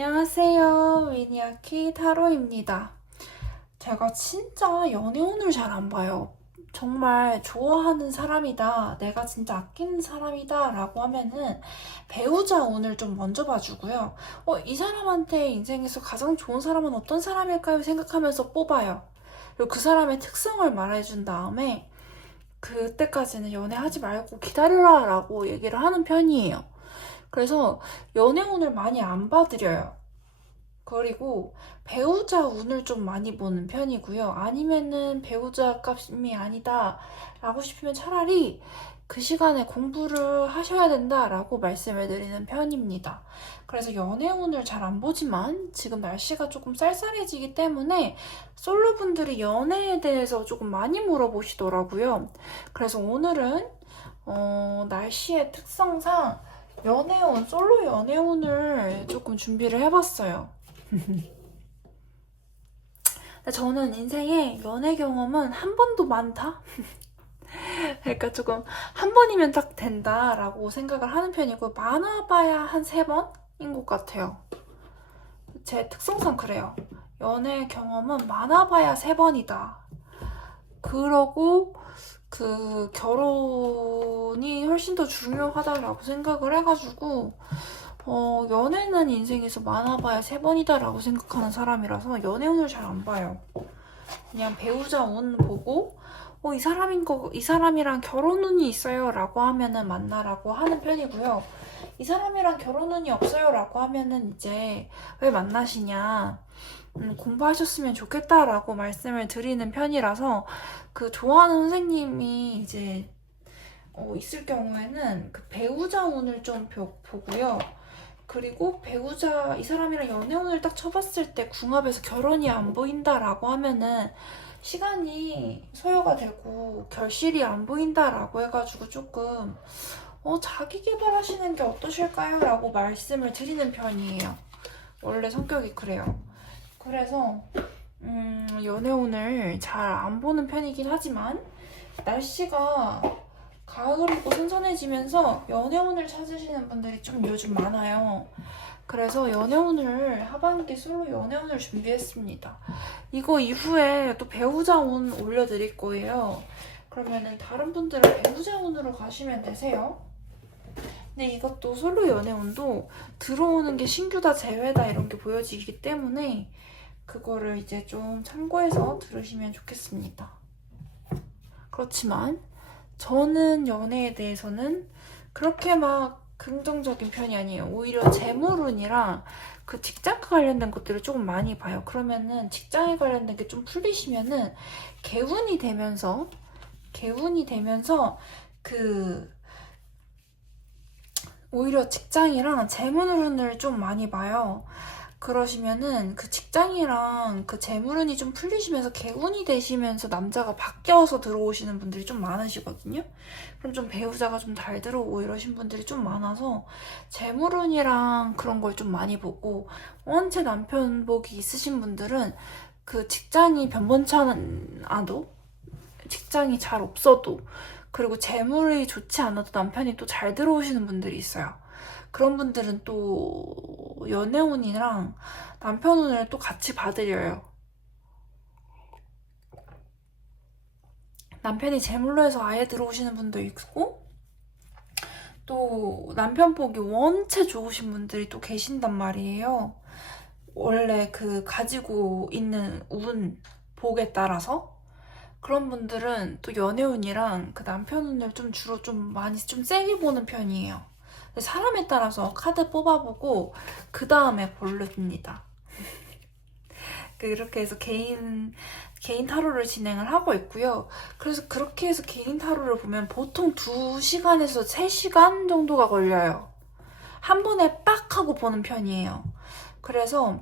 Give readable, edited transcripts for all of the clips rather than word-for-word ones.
안녕하세요. 위니아키 타로입니다. 제가 진짜 연애운을 잘 안 봐요. 정말 좋아하는 사람이다, 내가 진짜 아끼는 사람이다 라고 하면은 배우자 운을 좀 먼저 봐주고요. 이 사람한테 인생에서 가장 좋은 사람은 어떤 사람일까요? 생각하면서 뽑아요. 그리고 그 사람의 특성을 말해준 다음에 그때까지는 연애하지 말고 기다려라 라고 얘기를 하는 편이에요. 그래서 연애운을 많이 안 봐드려요. 그리고 배우자 운을 좀 많이 보는 편이고요. 아니면은 배우자 값이 아니다 라고 싶으면 차라리 그 시간에 공부를 하셔야 된다 라고 말씀을 드리는 편입니다. 그래서 연애운을 잘 안 보지만 지금 날씨가 조금 쌀쌀해지기 때문에 솔로분들이 연애에 대해서 조금 많이 물어보시더라고요. 그래서 오늘은 날씨의 특성상 연애운, 솔로 연애운을 조금 준비를 해봤어요. 저는 인생에 연애 경험은 한 번도 많다? 그러니까 조금 한 번이면 딱 된다라고 생각을 하는 편이고, 많아봐야 한 3번인 것 같아요. 제 특성상 그래요. 연애 경험은 많아봐야 3번이다. 그러고 그 결혼이 훨씬 더 중요하다라고 생각을 해가지고 연애는 인생에서 많아봐야 3번이다라고 생각하는 사람이라서 연애운을 잘 안 봐요. 그냥 배우자 운 보고 이 사람이랑 결혼운이 있어요 라고 하면은 만나라고 하는 편이고요. 이 사람이랑 결혼운이 없어요 라고 하면은 이제 왜 만나시냐, 공부하셨으면 좋겠다라고 말씀을 드리는 편이라서, 그 좋아하는 선생님이 이제 있을 경우에는 그 배우자 운을 좀 보고요. 그리고 배우자, 이 사람이랑 연애운을 딱 쳐봤을 때 궁합에서 결혼이 안 보인다라고 하면은 시간이 소요가 되고 결실이 안 보인다라고 해가지고 조금 자기 개발하시는 게 어떠실까요? 라고 말씀을 드리는 편이에요. 원래 성격이 그래요. 그래서 연애운을 잘 안 보는 편이긴 하지만, 날씨가 가을이고 선선해지면서 연애운을 찾으시는 분들이 좀 요즘 많아요. 그래서 연애운을, 하반기 솔로 연애운을 준비했습니다. 이거 이후에 또 배우자운 올려드릴 거예요. 그러면은 다른 분들은 배우자운으로 가시면 되세요. 근데 이것도 솔로 연애운도 들어오는 게 신규다 제외다 이런 게 보여지기 때문에 그거를 이제 좀 참고해서 들으시면 좋겠습니다. 그렇지만 저는 연애에 대해서는 그렇게 막 긍정적인 편이 아니에요. 오히려 재물운이랑 그 직장과 관련된 것들을 조금 많이 봐요. 그러면은 직장에 관련된 게 좀 풀리시면은 개운이 되면서 그 오히려 직장이랑 재물운을 좀 많이 봐요. 그러시면은 그 직장이랑 그 재물운이 좀 풀리시면서 개운이 되시면서 남자가 바뀌어서 들어오시는 분들이 좀 많으시거든요. 그럼 좀 배우자가 좀 잘 들어오고 이러신 분들이 좀 많아서 재물운이랑 그런 걸 좀 많이 보고, 원체 남편복이 있으신 분들은 그 직장이 변변치 않아도, 직장이 잘 없어도, 그리고 재물이 좋지 않아도 남편이 또 잘 들어오시는 분들이 있어요. 그런 분들은 또 연애운이랑 남편운을 또 같이 받으려요. 남편이 제물로 해서 아예 들어오시는 분도 있고, 또 남편 복이 원체 좋으신 분들이 또 계신단 말이에요. 원래 그 가지고 있는 운, 복에 따라서. 그런 분들은 또 연애운이랑 그 남편운을 좀 주로 좀 많이 좀 세게 보는 편이에요. 사람에 따라서 카드 뽑아보고 그 다음에 고릅니다. 이렇게 해서 개인 타로를 진행을 하고 있고요. 그래서 그렇게 해서 개인 타로를 보면 보통 2시간에서 3시간 정도가 걸려요. 한 번에 빡 하고 보는 편이에요. 그래서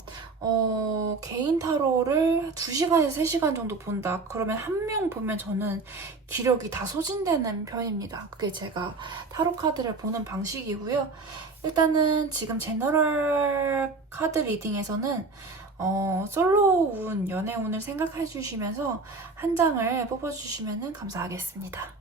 개인 타로를 2시간에서 3시간 정도 본다. 그러면 한 명 보면 저는 기력이 다 소진되는 편입니다. 그게 제가 타로 카드를 보는 방식이고요. 일단은 지금 제너럴 카드 리딩에서는 솔로운, 연애운을 생각해 주시면서 한 장을 뽑아주시면 감사하겠습니다.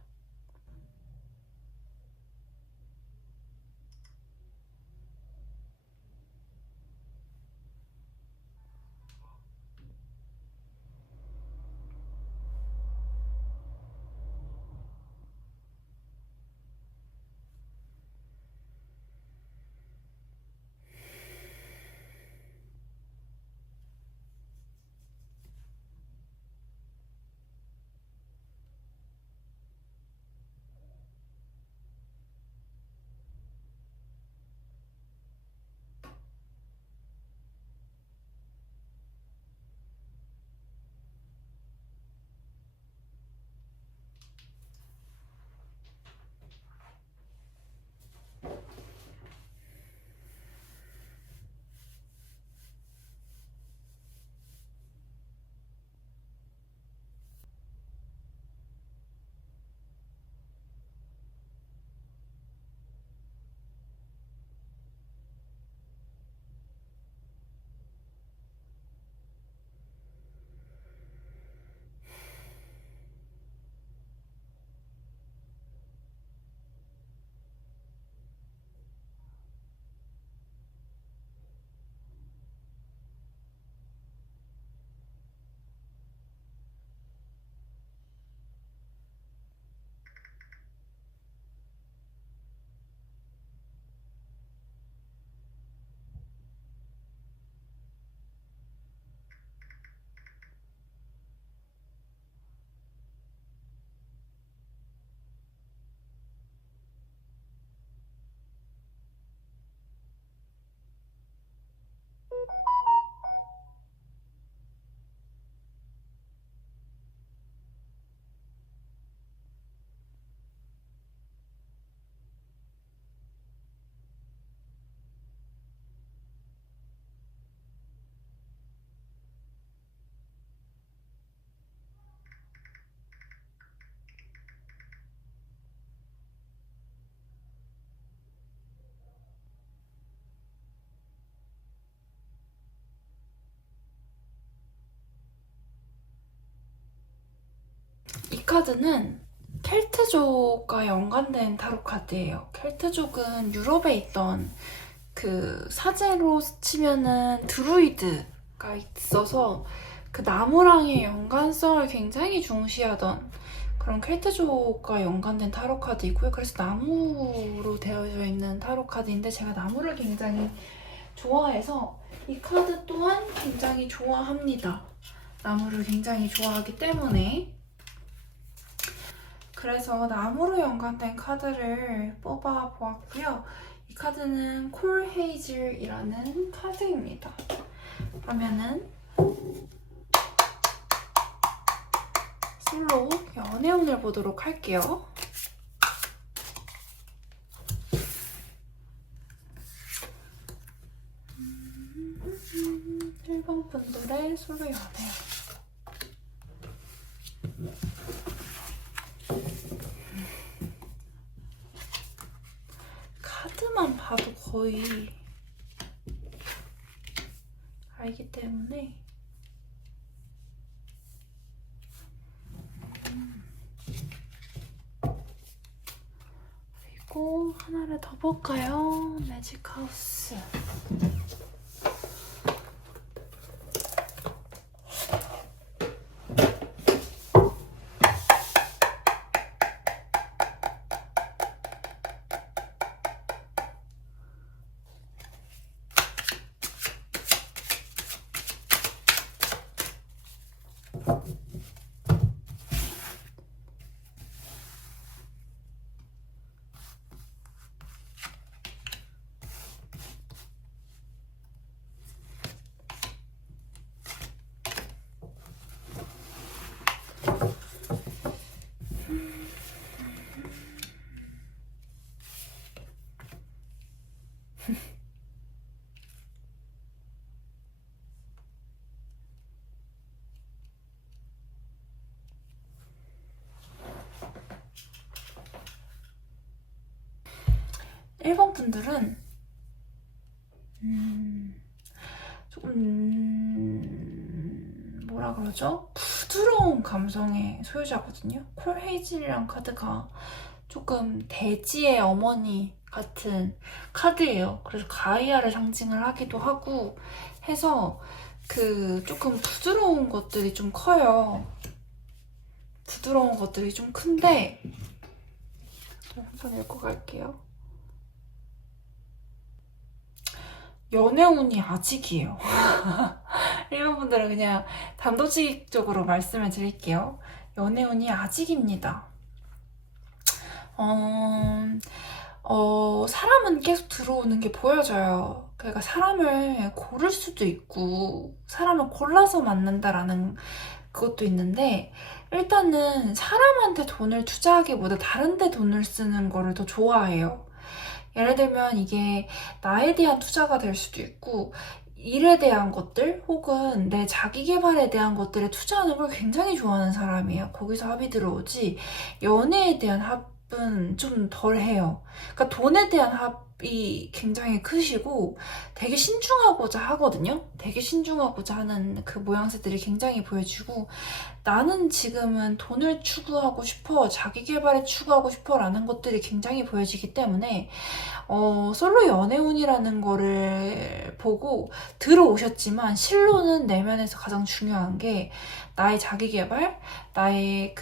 카드는 켈트족과 연관된 타로 카드예요. 켈트족은 유럽에 있던 그 사제로 치면은 드루이드가 있어서 그 나무랑의 연관성을 굉장히 중시하던 그런 켈트족과 연관된 타로 카드이고요. 그래서 나무로 되어져 있는 타로 카드인데 제가 나무를 굉장히 좋아해서 이 카드 또한 굉장히 좋아합니다. 나무를 굉장히 좋아하기 때문에. 그래서 나무로 연관된 카드를 뽑아 보았고요. 이 카드는 콜 헤이즐이라는 카드입니다. 그러면은 솔로 연애운을 보도록 할게요. 1번 분들의 솔로 연애운. 카드만 봐도 거의 알기 때문에 그리고 하나를 더 볼까요? 매직하우스. 일본 분들은 조금 뭐라 그러죠? 부드러운 감성의 소유자거든요. 콜 헤이즐이란 카드가 조금 대지의 어머니 같은 카드예요. 그래서 가이아를 상징을 하기도 하고 해서 그 조금 부드러운 것들이 좀 커요. 부드러운 것들이 좀 큰데 한번 읽고 갈게요. 연애운이 아직이에요. 일본 분들은 그냥 단도직입적으로 말씀을 드릴게요. 연애운이 아직입니다. 사람은 계속 들어오는 게 보여져요. 그러니까 사람을 고를 수도 있고 사람을 골라서 만난다라는 그것도 있는데 일단은 사람한테 돈을 투자하기보다 다른 데 돈을 쓰는 거를 더 좋아해요. 예를 들면 이게 나에 대한 투자가 될 수도 있고 일에 대한 것들 혹은 내 자기 개발에 대한 것들에 투자하는 걸 굉장히 좋아하는 사람이에요. 거기서 합이 들어오지 연애에 대한 합은 좀 덜해요. 그러니까 돈에 대한 합이 굉장히 크시고 되게 신중하고자 하거든요. 되게 신중하고자 하는 그 모양새들이 굉장히 보여지고 나는 지금은 돈을 추구하고 싶어, 자기 개발에 추구하고 싶어 라는 것들이 굉장히 보여지기 때문에 솔로 연애운이라는 거를 보고 들어오셨지만 실로는 내면에서 가장 중요한 게 나의 자기 개발, 나의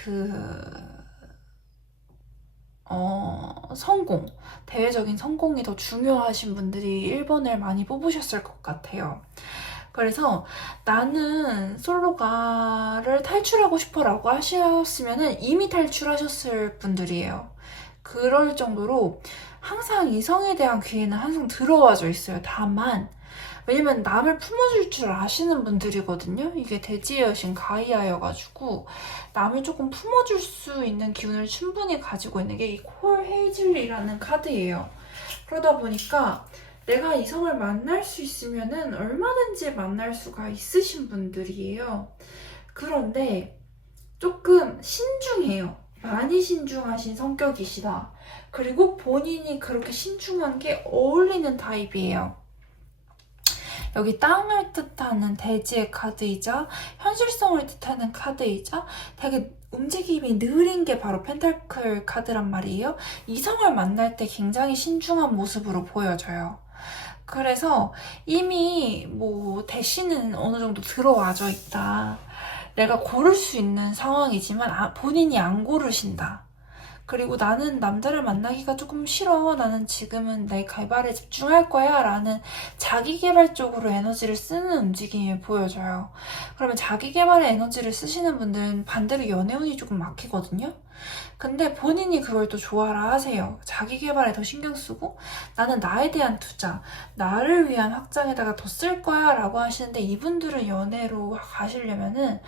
성공, 대외적인 성공이 더 중요하신 분들이 1번을 많이 뽑으셨을 것 같아요. 그래서 나는 솔로가를 탈출하고 싶어 라고 하셨으면 이미 탈출하셨을 분들이에요. 그럴 정도로 항상 이성에 대한 기회는 항상 들어와져 있어요. 다만 왜냐면 남을 품어줄 줄 아시는 분들이거든요. 이게 대지의 여신 가이아여가지고 남을 조금 품어줄 수 있는 기운을 충분히 가지고 있는 게 이 콜 헤이즐이라는 카드예요. 그러다 보니까 내가 이성을 만날 수 있으면은 얼마든지 만날 수가 있으신 분들이에요. 그런데 조금 신중해요. 많이 신중하신 성격이시다. 그리고 본인이 그렇게 신중한 게 어울리는 타입이에요. 여기 땅을 뜻하는 대지의 카드이자 현실성을 뜻하는 카드이자 되게 움직임이 느린 게 바로 펜타클 카드란 말이에요. 이성을 만날 때 굉장히 신중한 모습으로 보여져요. 그래서 이미 뭐 대시는 어느 정도 들어와져 있다. 내가 고를 수 있는 상황이지만 본인이 안 고르신다. 그리고 나는 남자를 만나기가 조금 싫어. 나는 지금은 내 개발에 집중할 거야. 라는 자기개발적으로 에너지를 쓰는 움직임이 보여져요. 그러면 자기개발에 에너지를 쓰시는 분들은 반대로 연애운이 조금 막히거든요. 근데 본인이 그걸 또 좋아라 하세요. 자기개발에 더 신경 쓰고 나는 나에 대한 투자, 나를 위한 확장에다가 더 쓸 거야 라고 하시는데 이분들은 연애로 가시려면은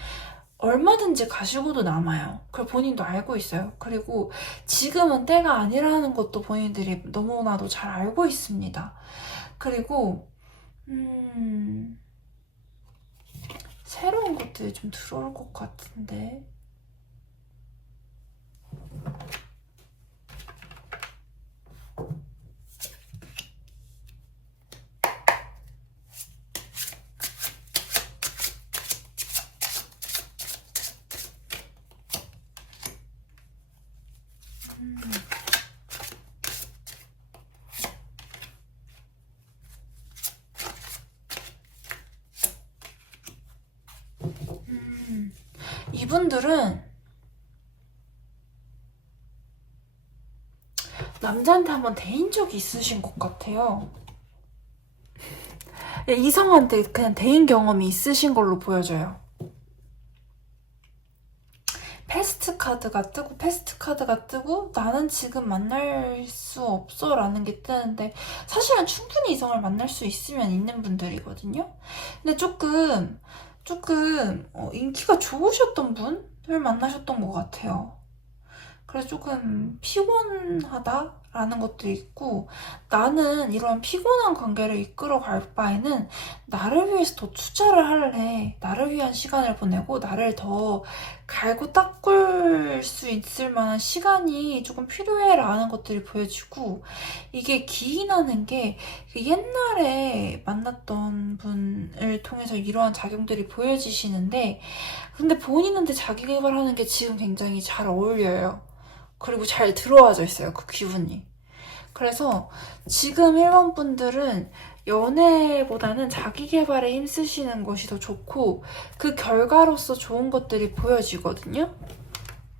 얼마든지 가시고도 남아요. 그걸 본인도 알고 있어요. 그리고 지금은 때가 아니라는 것도 본인들이 너무나도 잘 알고 있습니다. 그리고 새로운 것들이 좀 들어올 것 같은데 이분들은 남자한테 한번 대인 적이 있으신 것 같아요. 이성한테 그냥 대인 경험이 있으신 걸로 보여져요. 패스트 카드가 뜨고 나는 지금 만날 수 없어 라는 게 뜨는데 사실은 충분히 이성을 만날 수 있으면 있는 분들이거든요. 근데 조금 인기가 좋으셨던 분을 만나셨던 것 같아요. 그래서 조금 피곤하다라는 것도 있고 나는 이런 피곤한 관계를 이끌어갈 바에는 나를 위해서 더 투자를 할래. 나를 위한 시간을 보내고 나를 더 갈고 닦을 수 있을 만한 시간이 조금 필요해라는 것들이 보여지고 이게 기인하는 게 옛날에 만났던 분을 통해서 이러한 작용들이 보여지시는데 근데 본인한테 자기 개발하는 게 지금 굉장히 잘 어울려요. 그리고 잘 들어와져 있어요. 그 기분이. 그래서 지금 1번 분들은 연애보다는 자기 개발에 힘쓰시는 것이 더 좋고 그 결과로서 좋은 것들이 보여지거든요.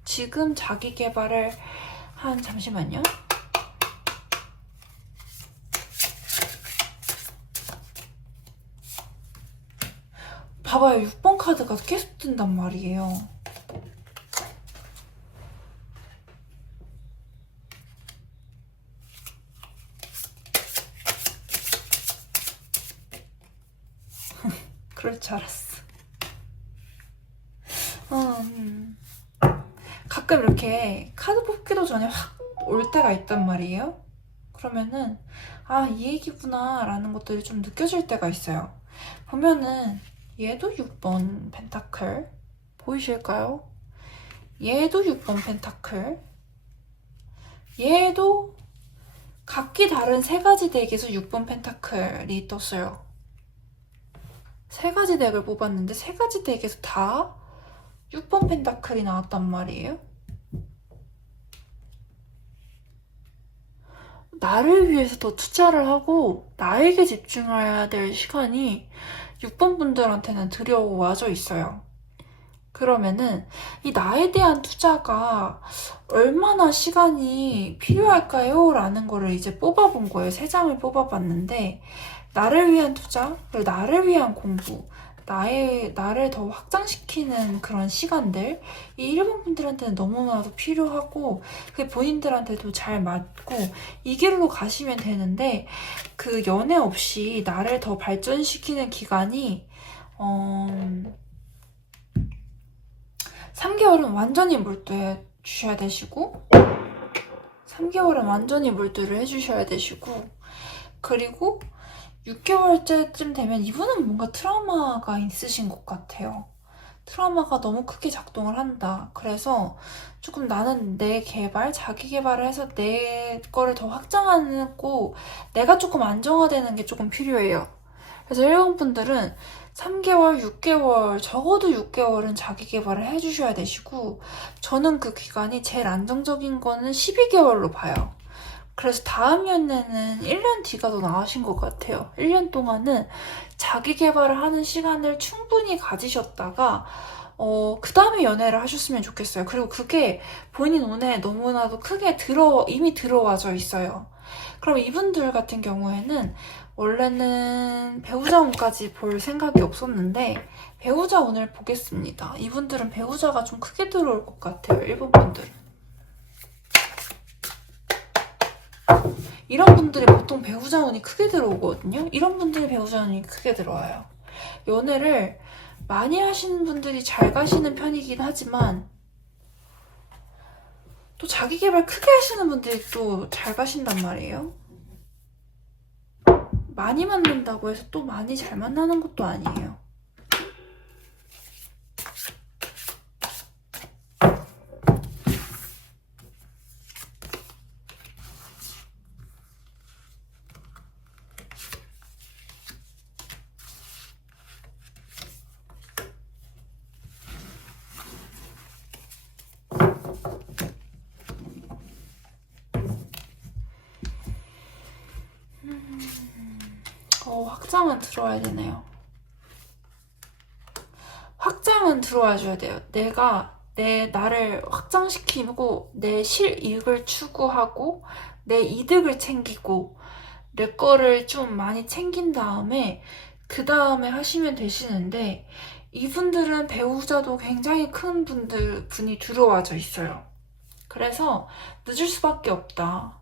지금 자기 개발을 잠시만요. 봐봐요. 6번 카드가 계속 뜬단 말이에요. 그럴 줄 알았어. 가끔 이렇게 카드 뽑기도 전에 확 올 때가 있단 말이에요. 그러면은 이 얘기구나 라는 것들이 좀 느껴질 때가 있어요. 보면은 얘도 6번 펜타클 보이실까요? 얘도 6번 펜타클 얘도 각기 다른 세 가지 덱에서 6번 펜타클이 떴어요. 세 가지 덱을 뽑았는데 세 가지 덱에서 다 6번 펜타클이 나왔단 말이에요. 나를 위해서 더 투자를 하고 나에게 집중해야 될 시간이 6번 분들한테는 들여와져 있어요. 그러면은 이 나에 대한 투자가 얼마나 시간이 필요할까요? 라는 거를 이제 뽑아본 거예요. 3장을 뽑아봤는데 나를 위한 투자, 그리고 나를 위한 공부, 나를 더 확장시키는 그런 시간들 이 일본 분들한테는 너무나도 필요하고 그게 본인들한테도 잘 맞고 이 길로 가시면 되는데 그 연애 없이 나를 더 발전시키는 기간이 3개월은 완전히 몰두해 주셔야 되시고 3개월은 완전히 몰두를 해주셔야 되시고 그리고 6개월째쯤 되면 이분은 뭔가 트라우마가 있으신 것 같아요. 트라우마가 너무 크게 작동을 한다. 그래서 조금 나는 내 개발, 자기 개발을 해서 내 거를 더 확장하고 내가 조금 안정화되는 게 조금 필요해요. 그래서 일본 분들은 3개월, 6개월, 적어도 6개월은 자기 개발을 해주셔야 되시고, 저는 그 기간이 제일 안정적인 거는 12개월로 봐요. 그래서 다음 연애는 1년 뒤가 더 나으신 것 같아요. 1년 동안은 자기 개발을 하는 시간을 충분히 가지셨다가, 그 다음에 연애를 하셨으면 좋겠어요. 그리고 그게 본인 눈에 너무나도 크게 이미 들어와져 있어요. 그럼 이분들 같은 경우에는 원래는 배우자 운까지 볼 생각이 없었는데, 배우자 운을 보겠습니다. 이분들은 배우자가 좀 크게 들어올 것 같아요. 일본 분들은. 이런 분들이 보통 배우자 운이 크게 들어오거든요. 이런 분들이 배우자 운이 크게 들어와요. 연애를 많이 하시는 분들이 잘 가시는 편이긴 하지만, 또 자기 개발 크게 하시는 분들이 또 잘 가신단 말이에요. 많이 만난다고 해서 또 많이 잘 만나는 것도 아니에요. 확장은 들어와야 되네요. 확장은 들어와 줘야 돼요. 내가 나를 확장시키고 내 실이익을 추구하고 내 이득을 챙기고 내 거를 좀 많이 챙긴 다음에 그 다음에 하시면 되시는데, 이분들은 배우자도 굉장히 큰 분이 들어와져 있어요. 그래서 늦을 수밖에 없다.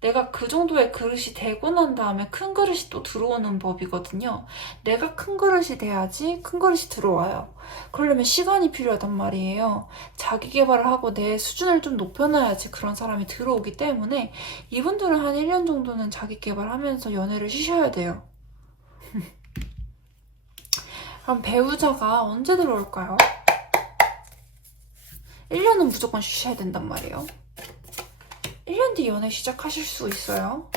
내가 그 정도의 그릇이 되고 난 다음에 큰 그릇이 또 들어오는 법이거든요. 내가 큰 그릇이 돼야지 큰 그릇이 들어와요. 그러려면 시간이 필요하단 말이에요. 자기 개발을 하고 내 수준을 좀 높여놔야지 그런 사람이 들어오기 때문에, 이분들은 한 1년 정도는 자기 개발하면서 연애를 쉬셔야 돼요. 그럼 배우자가 언제 들어올까요? 1년은 무조건 쉬셔야 된단 말이에요. 1년 뒤 연애 시작하실 수 있어요.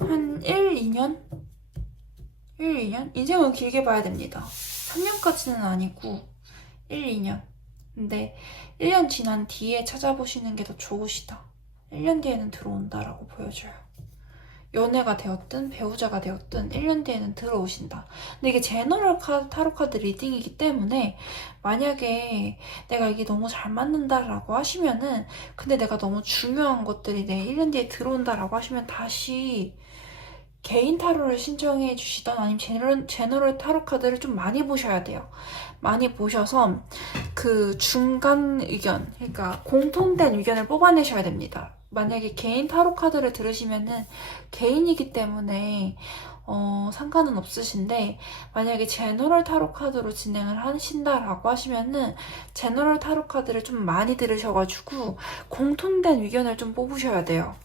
한 1, 2년? 1, 2년? 인생은 길게 봐야 됩니다. 3년까지는 아니고 1, 2년. 근데 1년 지난 뒤에 찾아보시는 게 더 좋으시다. 1년 뒤에는 들어온다라고 보여줘요. 연애가 되었든 배우자가 되었든 1년 뒤에는 들어오신다. 근데 이게 제너럴 타로 카드 리딩이기 때문에, 만약에 내가 이게 너무 잘 맞는다라고 하시면은, 근데 내가 너무 중요한 것들이 내 1년 뒤에 들어온다라고 하시면 다시 개인 타로를 신청해 주시던, 아니면 제너럴 타로 카드를 좀 많이 보셔야 돼요. 많이 보셔서 그 중간 의견, 그러니까 공통된 의견을 뽑아내셔야 됩니다. 만약에 개인 타로 카드를 들으시면은 개인이기 때문에 상관은 없으신데, 만약에 제너럴 타로 카드로 진행을 하신다라고 하시면은 제너럴 타로 카드를 좀 많이 들으셔가지고 공통된 의견을 좀 뽑으셔야 돼요.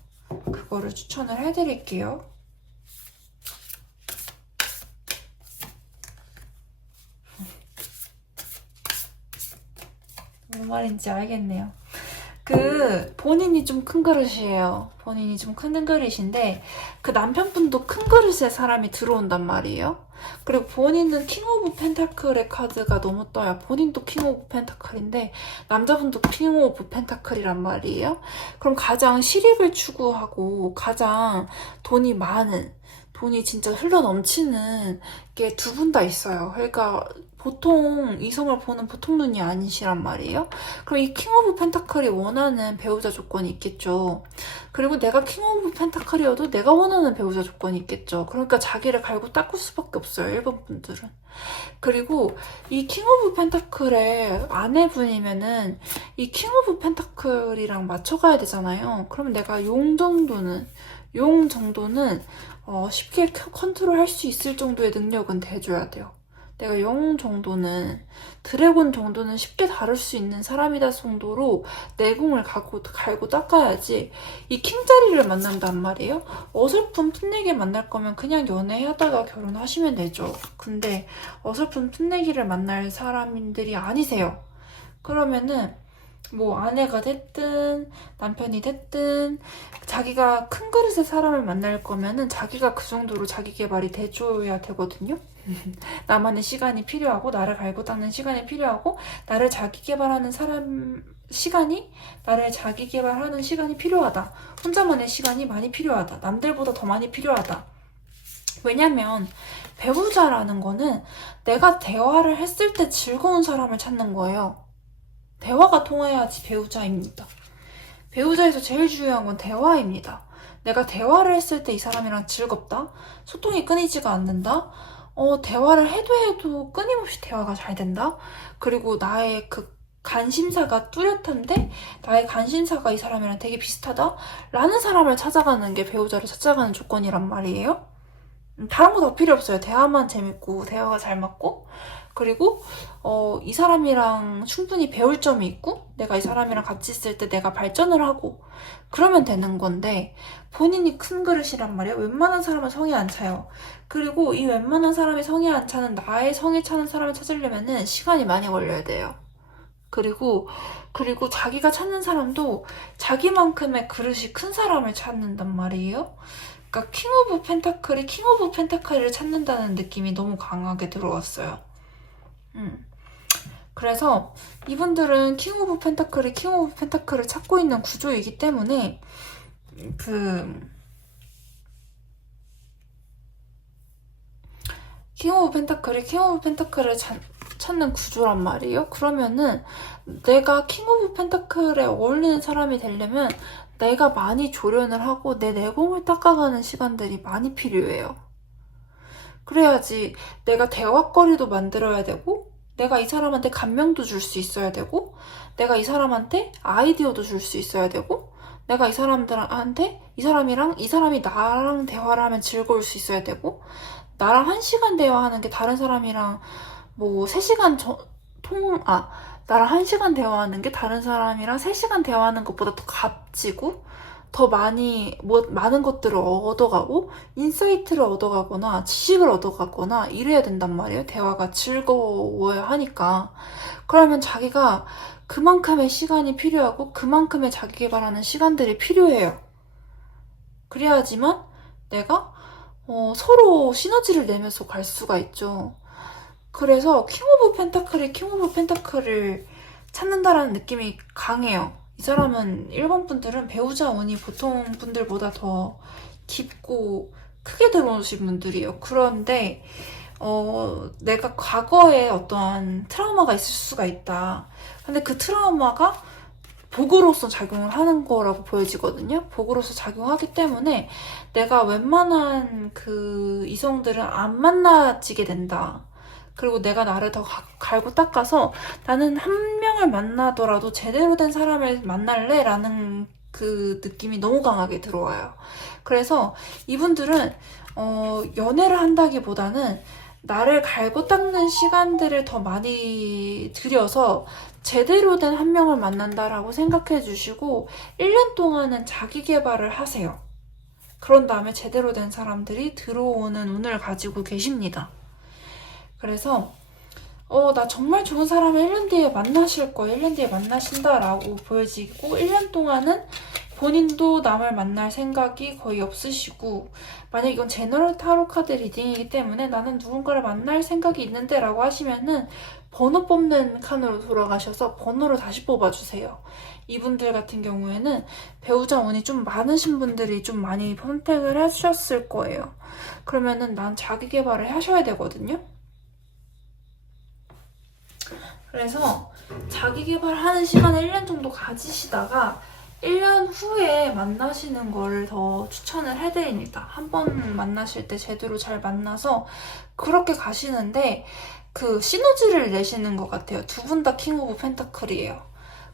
그거를 추천을 해드릴게요. 무슨 말인지 알겠네요. 본인이 좀 큰 그릇이에요. 본인이 좀 큰 그릇인데, 그 남편분도 큰 그릇에 사람이 들어온단 말이에요. 그리고 본인은 킹 오브 펜타클의 카드가 너무 떠요. 본인도 킹 오브 펜타클인데, 남자분도 킹 오브 펜타클이란 말이에요. 그럼 가장 실익을 추구하고, 가장 돈이 진짜 흘러 넘치는 게 두 분 다 있어요. 그러니까, 보통 이성을 보는 보통 눈이 아니시란 말이에요. 그럼 이 킹 오브 펜타클이 원하는 배우자 조건이 있겠죠. 그리고 내가 킹 오브 펜타클이어도 내가 원하는 배우자 조건이 있겠죠. 그러니까 자기를 갈고 닦을 수밖에 없어요, 일본 분들은. 그리고 이 킹 오브 펜타클의 아내분이면은 이 킹 오브 펜타클이랑 맞춰가야 되잖아요. 그러면 내가 용 정도는 쉽게 컨트롤 할 수 있을 정도의 능력은 돼줘야 돼요. 내가 영웅 정도는, 드래곤 정도는 쉽게 다룰 수 있는 사람이다 정도로 내공을 갈고 닦아야지 이 킹자리를 만난단 말이에요. 어설픈 풋내기 만날 거면 그냥 연애하다가 결혼하시면 되죠. 근데 어설픈 풋내기를 만날 사람들이 아니세요. 그러면은 뭐 아내가 됐든 남편이 됐든 자기가 큰 그릇의 사람을 만날 거면은 자기가 그 정도로 자기 개발이 돼줘야 되거든요. 나만의 시간이 필요하고 나를 갈고 닦는 시간이 필요하고 나를 자기 개발하는 시간이 나를 자기 개발하는 시간이 필요하다. 혼자만의 시간이 많이 필요하다. 남들보다 더 많이 필요하다. 왜냐면 배우자라는 거는 내가 대화를 했을 때 즐거운 사람을 찾는 거예요. 대화가 통해야지 배우자입니다. 배우자에서 제일 중요한 건 대화입니다. 내가 대화를 했을 때 이 사람이랑 즐겁다? 소통이 끊이지가 않는다? 대화를 해도 끊임없이 대화가 잘 된다? 그리고 나의 그 관심사가 뚜렷한데 나의 관심사가 이 사람이랑 되게 비슷하다? 라는 사람을 찾아가는 게 배우자를 찾아가는 조건이란 말이에요. 다른 거 다 필요 없어요. 대화만 재밌고 대화가 잘 맞고 그리고 이 사람이랑 충분히 배울 점이 있고 내가 이 사람이랑 같이 있을 때 내가 발전을 하고 그러면 되는 건데 본인이 큰 그릇이란 말이에요. 웬만한 사람은 성에 안 차요. 그리고 이 웬만한 사람이 성에 안 차는 나의 성에 차는 사람을 찾으려면은 시간이 많이 걸려야 돼요. 그리고 자기가 찾는 사람도 자기만큼의 그릇이 큰 사람을 찾는단 말이에요. 그러니까 킹 오브 펜타클을 찾는다는 느낌이 너무 강하게 들어왔어요. 그래서 이분들은 킹 오브 펜타클을 찾고 있는 구조이기 때문에 킹 오브 펜타클을 찾는 구조란 말이에요. 그러면은 내가 킹 오브 펜타클에 어울리는 사람이 되려면 내가 많이 조련을 하고 내 내공을 닦아가는 시간들이 많이 필요해요. 그래야지 내가 대화거리도 만들어야 되고 내가 이 사람한테 감명도 줄 수 있어야 되고 내가 이 사람한테 아이디어도 줄 수 있어야 되고 내가 이 사람이 나랑 대화를 하면 즐거울 수 있어야 되고 나랑 1시간 대화하는 게 다른 사람이랑 뭐 3시간 나랑 1시간 대화하는 게 다른 사람이랑 3시간 대화하는 것보다 더 값지고 더 많은 것들을 얻어가고 인사이트를 얻어가거나 지식을 얻어가거나 이래야 된단 말이에요. 대화가 즐거워야 하니까. 그러면 자기가 그만큼의 시간이 필요하고 그만큼의 자기 개발하는 시간들이 필요해요. 그래야지만 내가 서로 시너지를 내면서 갈 수가 있죠. 그래서 킹 오브 펜타클을 찾는다라는 느낌이 강해요. 이 사람은 일본 분들은 배우자 운이 보통 분들보다 더 깊고 크게 들어오신 분들이에요. 그런데 내가 과거에 어떠한 트라우마가 있을 수가 있다. 근데 그 트라우마가 복으로서 작용을 하는 거라고 보여지거든요. 복으로서 작용하기 때문에 내가 웬만한 그 이성들은 안 만나지게 된다. 그리고 내가 나를 더 갈고 닦아서 나는 한 명을 만나더라도 제대로 된 사람을 만날래? 라는 그 느낌이 너무 강하게 들어와요. 그래서 이분들은 연애를 한다기보다는 나를 갈고 닦는 시간들을 더 많이 들여서 제대로 된 한 명을 만난다라고 생각해 주시고 1년 동안은 자기 개발을 하세요. 그런 다음에 제대로 된 사람들이 들어오는 운을 가지고 계십니다. 그래서 나 정말 좋은 사람을 1년 뒤에 만나실 거예요. 1년 뒤에 만나신다라고 보여지고 1년 동안은 본인도 남을 만날 생각이 거의 없으시고 만약 이건 제너럴 타로 카드 리딩이기 때문에 나는 누군가를 만날 생각이 있는데 라고 하시면은 번호 뽑는 칸으로 돌아가셔서 번호를 다시 뽑아주세요. 이분들 같은 경우에는 배우자 운이 좀 많으신 분들이 좀 많이 선택을 하셨을 거예요. 그러면은 난 자기 개발을 하셔야 되거든요. 그래서 자기 개발하는 시간을 1년 정도 가지시다가 1년 후에 만나시는 거를 더 추천을 해드립니다. 한 번 만나실 때 제대로 잘 만나서 그렇게 가시는데 그 시너지를 내시는 것 같아요. 두 분 다 킹 오브 펜타클이에요.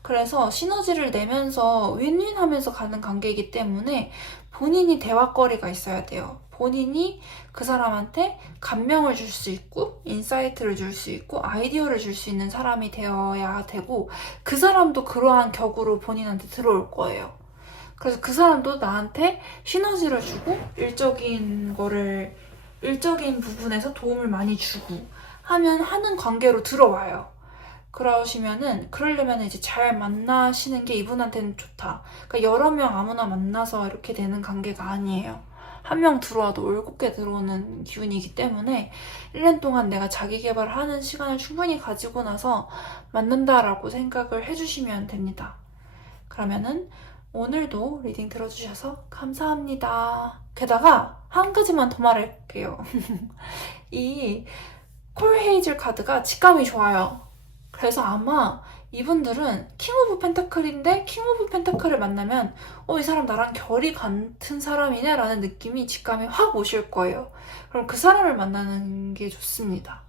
그래서 시너지를 내면서 윈윈 하면서 가는 관계이기 때문에 본인이 대화거리가 있어야 돼요. 본인이 그 사람한테 감명을 줄 수 있고 인사이트를 줄 수 있고 아이디어를 줄 수 있는 사람이 되어야 되고 그 사람도 그러한 격으로 본인한테 들어올 거예요. 그래서 그 사람도 나한테 시너지를 주고 일적인 부분에서 도움을 많이 주고 하는 관계로 들어와요. 그러려면은 이제 잘 만나시는 게 이분한테는 좋다. 그러니까 여러 명 아무나 만나서 이렇게 되는 관계가 아니에요. 한 명 들어와도 올곧게 들어오는 기운이기 때문에 1년 동안 내가 자기 개발을 하는 시간을 충분히 가지고 나서 만난다라고 생각을 해주시면 됩니다. 그러면은 오늘도 리딩 들어주셔서 감사합니다. 게다가 한 가지만 더 말할게요. 이 콜 헤이즐 카드가 직감이 좋아요. 그래서 아마 이분들은 킹 오브 펜타클인데 킹 오브 펜타클을 만나면 이 사람 나랑 결이 같은 사람이네 라는 느낌이 직감이 확 오실 거예요. 그럼 그 사람을 만나는 게 좋습니다.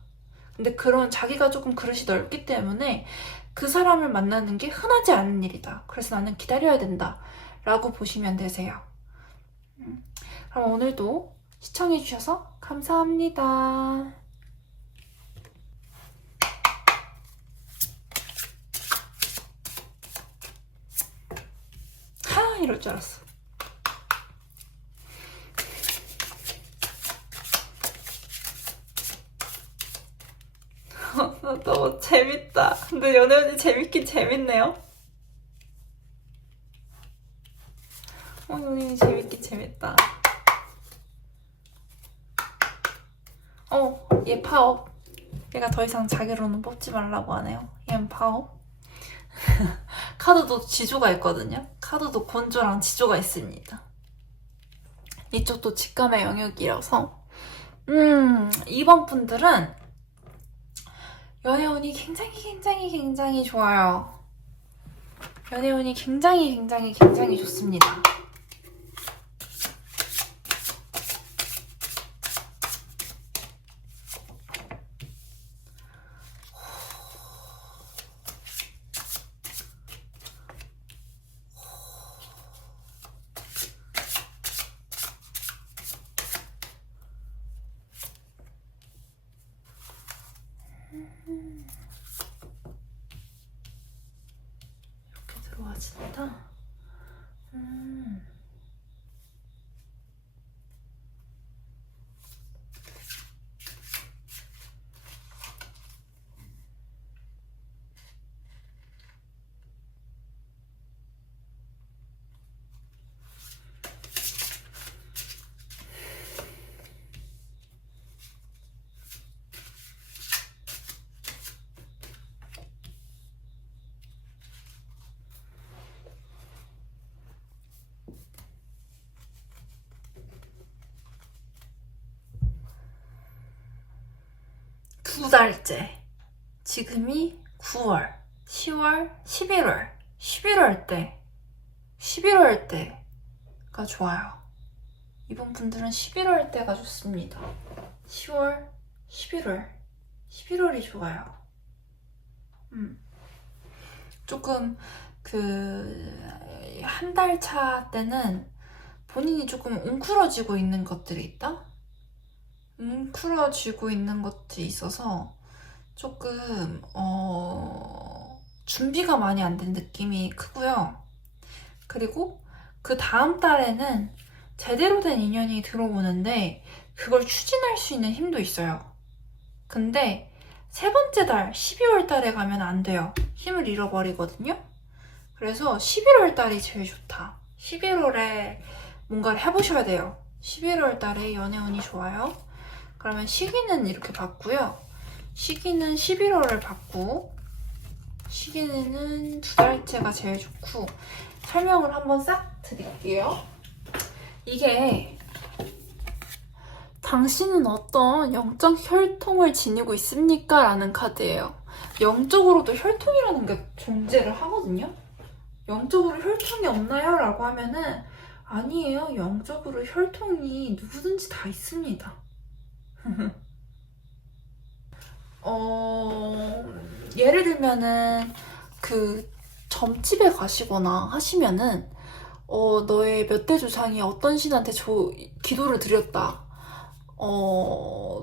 근데 그런 자기가 조금 그릇이 넓기 때문에 그 사람을 만나는 게 흔하지 않은 일이다. 그래서 나는 기다려야 된다 라고 보시면 되세요. 그럼 오늘도 시청해주셔서 감사합니다. 이럴 줄 알았어. 너무 재밌다. 근데 연애운이 재밌긴 재밌네요. 연애운이 재밌긴 재밌다. 얘 파업. 얘가 더 이상 자기로는 뽑지 말라고 하네요. 얘는 파업. 카드도 지조가 있거든요. 카드도 곤조랑 지조가 있습니다. 이쪽도 직감의 영역이라서 이번 분들은 연애운이 굉장히 좋아요. 연애운이 굉장히 좋습니다. 이렇게 들어와진다. 두 달째. 지금이 9월, 10월, 11월 때가 좋아요. 이번 분들은 11월 때가 좋습니다. 10월, 11월이 좋아요. 조금 한 달 차 때는 본인이 조금 웅크러지고 있는 것들이 있다? 웅크러지고 있는 것들이 있어서 조금 준비가 많이 안 된 느낌이 크고요. 그리고 그 다음 달에는 제대로 된 인연이 들어오는데 그걸 추진할 수 있는 힘도 있어요. 근데 세 번째 달 12월 달에 가면 안 돼요. 힘을 잃어버리거든요. 그래서 11월 달이 제일 좋다. 11월에 뭔가를 해보셔야 돼요. 11월 달에 연애운이 좋아요. 그러면 시기는 이렇게 봤고요. 시기는 11월을 봤고, 시기는 두 달째가 제일 좋고, 설명을 한번 싹 드릴게요. 이게 당신은 어떤 영적 혈통을 지니고 있습니까? 라는 카드예요. 영적으로도 혈통이라는 게 존재를 하거든요. 영적으로 혈통이 없나요? 라고 하면은 아니에요. 영적으로 혈통이 누구든지 다 있습니다. 예를 들면은 점집에 가시거나 하시면은 너의 몇 대 조상이 어떤 신한테 기도를 드렸다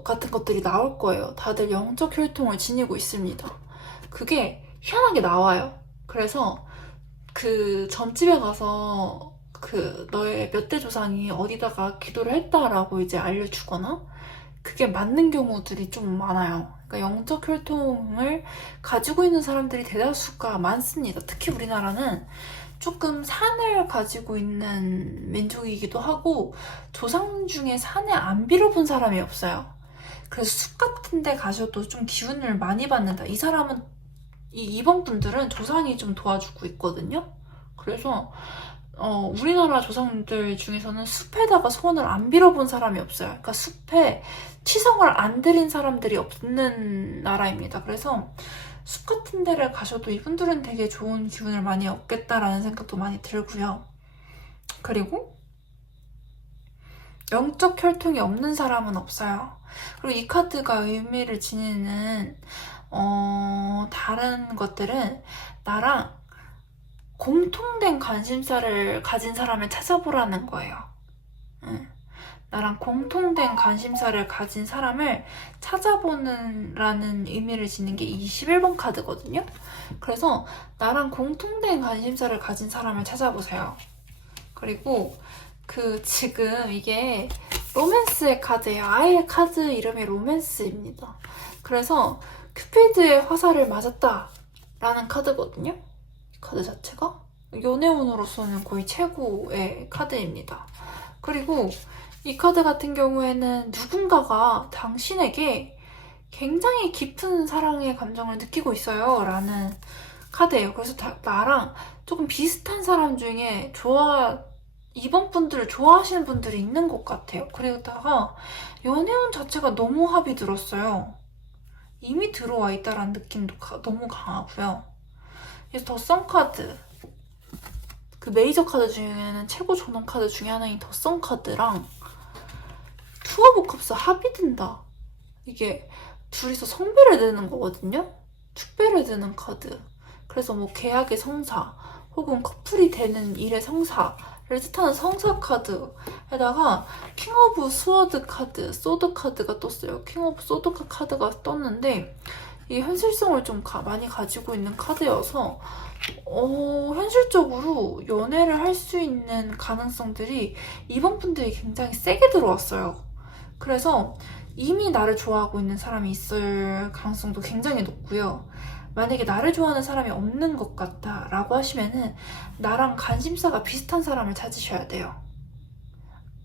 같은 것들이 나올 거예요. 다들 영적 혈통을 지니고 있습니다. 그게 희한하게 나와요. 그래서 점집에 가서 너의 몇 대 조상이 어디다가 기도를 했다라고 이제 알려주거나 그게 맞는 경우들이 좀 많아요. 그러니까 영적 혈통을 가지고 있는 사람들이 대다수가 많습니다. 특히 우리나라는 조금 산을 가지고 있는 민족이기도 하고 조상 중에 산에 안 빌어본 사람이 없어요. 그래서 숲 같은 데 가셔도 좀 기운을 많이 받는다. 이 사람은, 이 2번 분들은 조상이 좀 도와주고 있거든요. 그래서 우리나라 조상들 중에서는 숲에다가 소원을 안 빌어본 사람이 없어요. 그러니까 숲에 치성을 안 드린 사람들이 없는 나라입니다. 그래서 숲 같은 데를 가셔도 이분들은 되게 좋은 기운을 많이 얻겠다라는 생각도 많이 들고요. 그리고 영적 혈통이 없는 사람은 없어요. 그리고 이 카드가 의미를 지니는 다른 것들은 나랑 공통된 관심사를 가진 사람을 찾아보라는 거예요. 나랑 공통된 관심사를 가진 사람을 찾아보는 라는 의미를 지닌 게 21번 카드거든요. 그래서 나랑 공통된 관심사를 가진 사람을 찾아보세요. 그리고 지금 이게 로맨스의 카드예요. 아예 카드 이름이 로맨스입니다. 그래서 큐피드의 화살을 맞았다 라는 카드거든요. 이 카드 자체가 연애운으로서는 거의 최고의 카드입니다. 그리고 이 카드 같은 경우에는 누군가가 당신에게 굉장히 깊은 사랑의 감정을 느끼고 있어요 라는 카드예요. 그래서 나랑 조금 비슷한 사람 중에 이번 분들을 좋아하시는 분들이 있는 것 같아요. 그러다가 연애운 자체가 너무 합이 들었어요. 이미 들어와 있다라는 느낌도 너무 강하고요. 그래서 더 선 카드, 그 메이저 카드 중에는 최고 전원 카드 중에 하나인 더 선 카드랑 투 오브 컵스 합이 든다. 이게 둘이서 성배를 드는 거거든요. 축배를 드는 카드. 그래서 뭐 계약의 성사 혹은 커플이 되는 일의 성사를 뜻하는 성사 카드에다가 킹 오브 스워드 카드, 소드 카드가 떴어요. 킹 오브 소드 카드가 떴는데 이 현실성을 좀 많이 가지고 있는 카드여서 현실적으로 연애를 할 수 있는 가능성들이 이번 분들이 굉장히 세게 들어왔어요. 그래서 이미 나를 좋아하고 있는 사람이 있을 가능성도 굉장히 높고요. 만약에 나를 좋아하는 사람이 없는 것 같다 라고 하시면은 나랑 관심사가 비슷한 사람을 찾으셔야 돼요.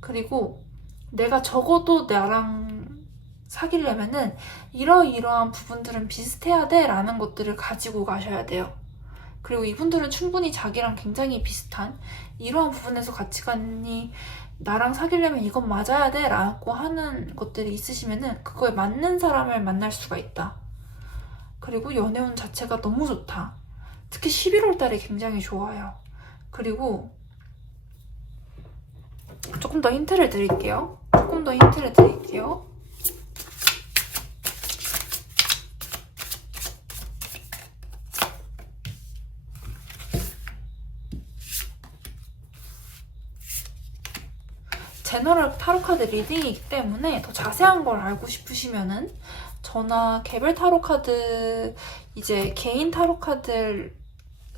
그리고 내가 적어도 나랑 사귀려면은 이러이러한 부분들은 비슷해야 돼 라는 것들을 가지고 가셔야 돼요. 그리고 이분들은 충분히 자기랑 굉장히 비슷한 이러한 부분에서 가치관이 나랑 사귀려면 이건 맞아야 돼 라고 하는 것들이 있으시면은 그거에 맞는 사람을 만날 수가 있다. 그리고 연애운 자체가 너무 좋다. 특히 11월 달에 굉장히 좋아요. 그리고 조금 더 힌트를 드릴게요. 제너럴 타로카드 리딩이기 때문에 더 자세한 걸 알고 싶으시면은 저나 개별 타로카드 이제 개인 타로카드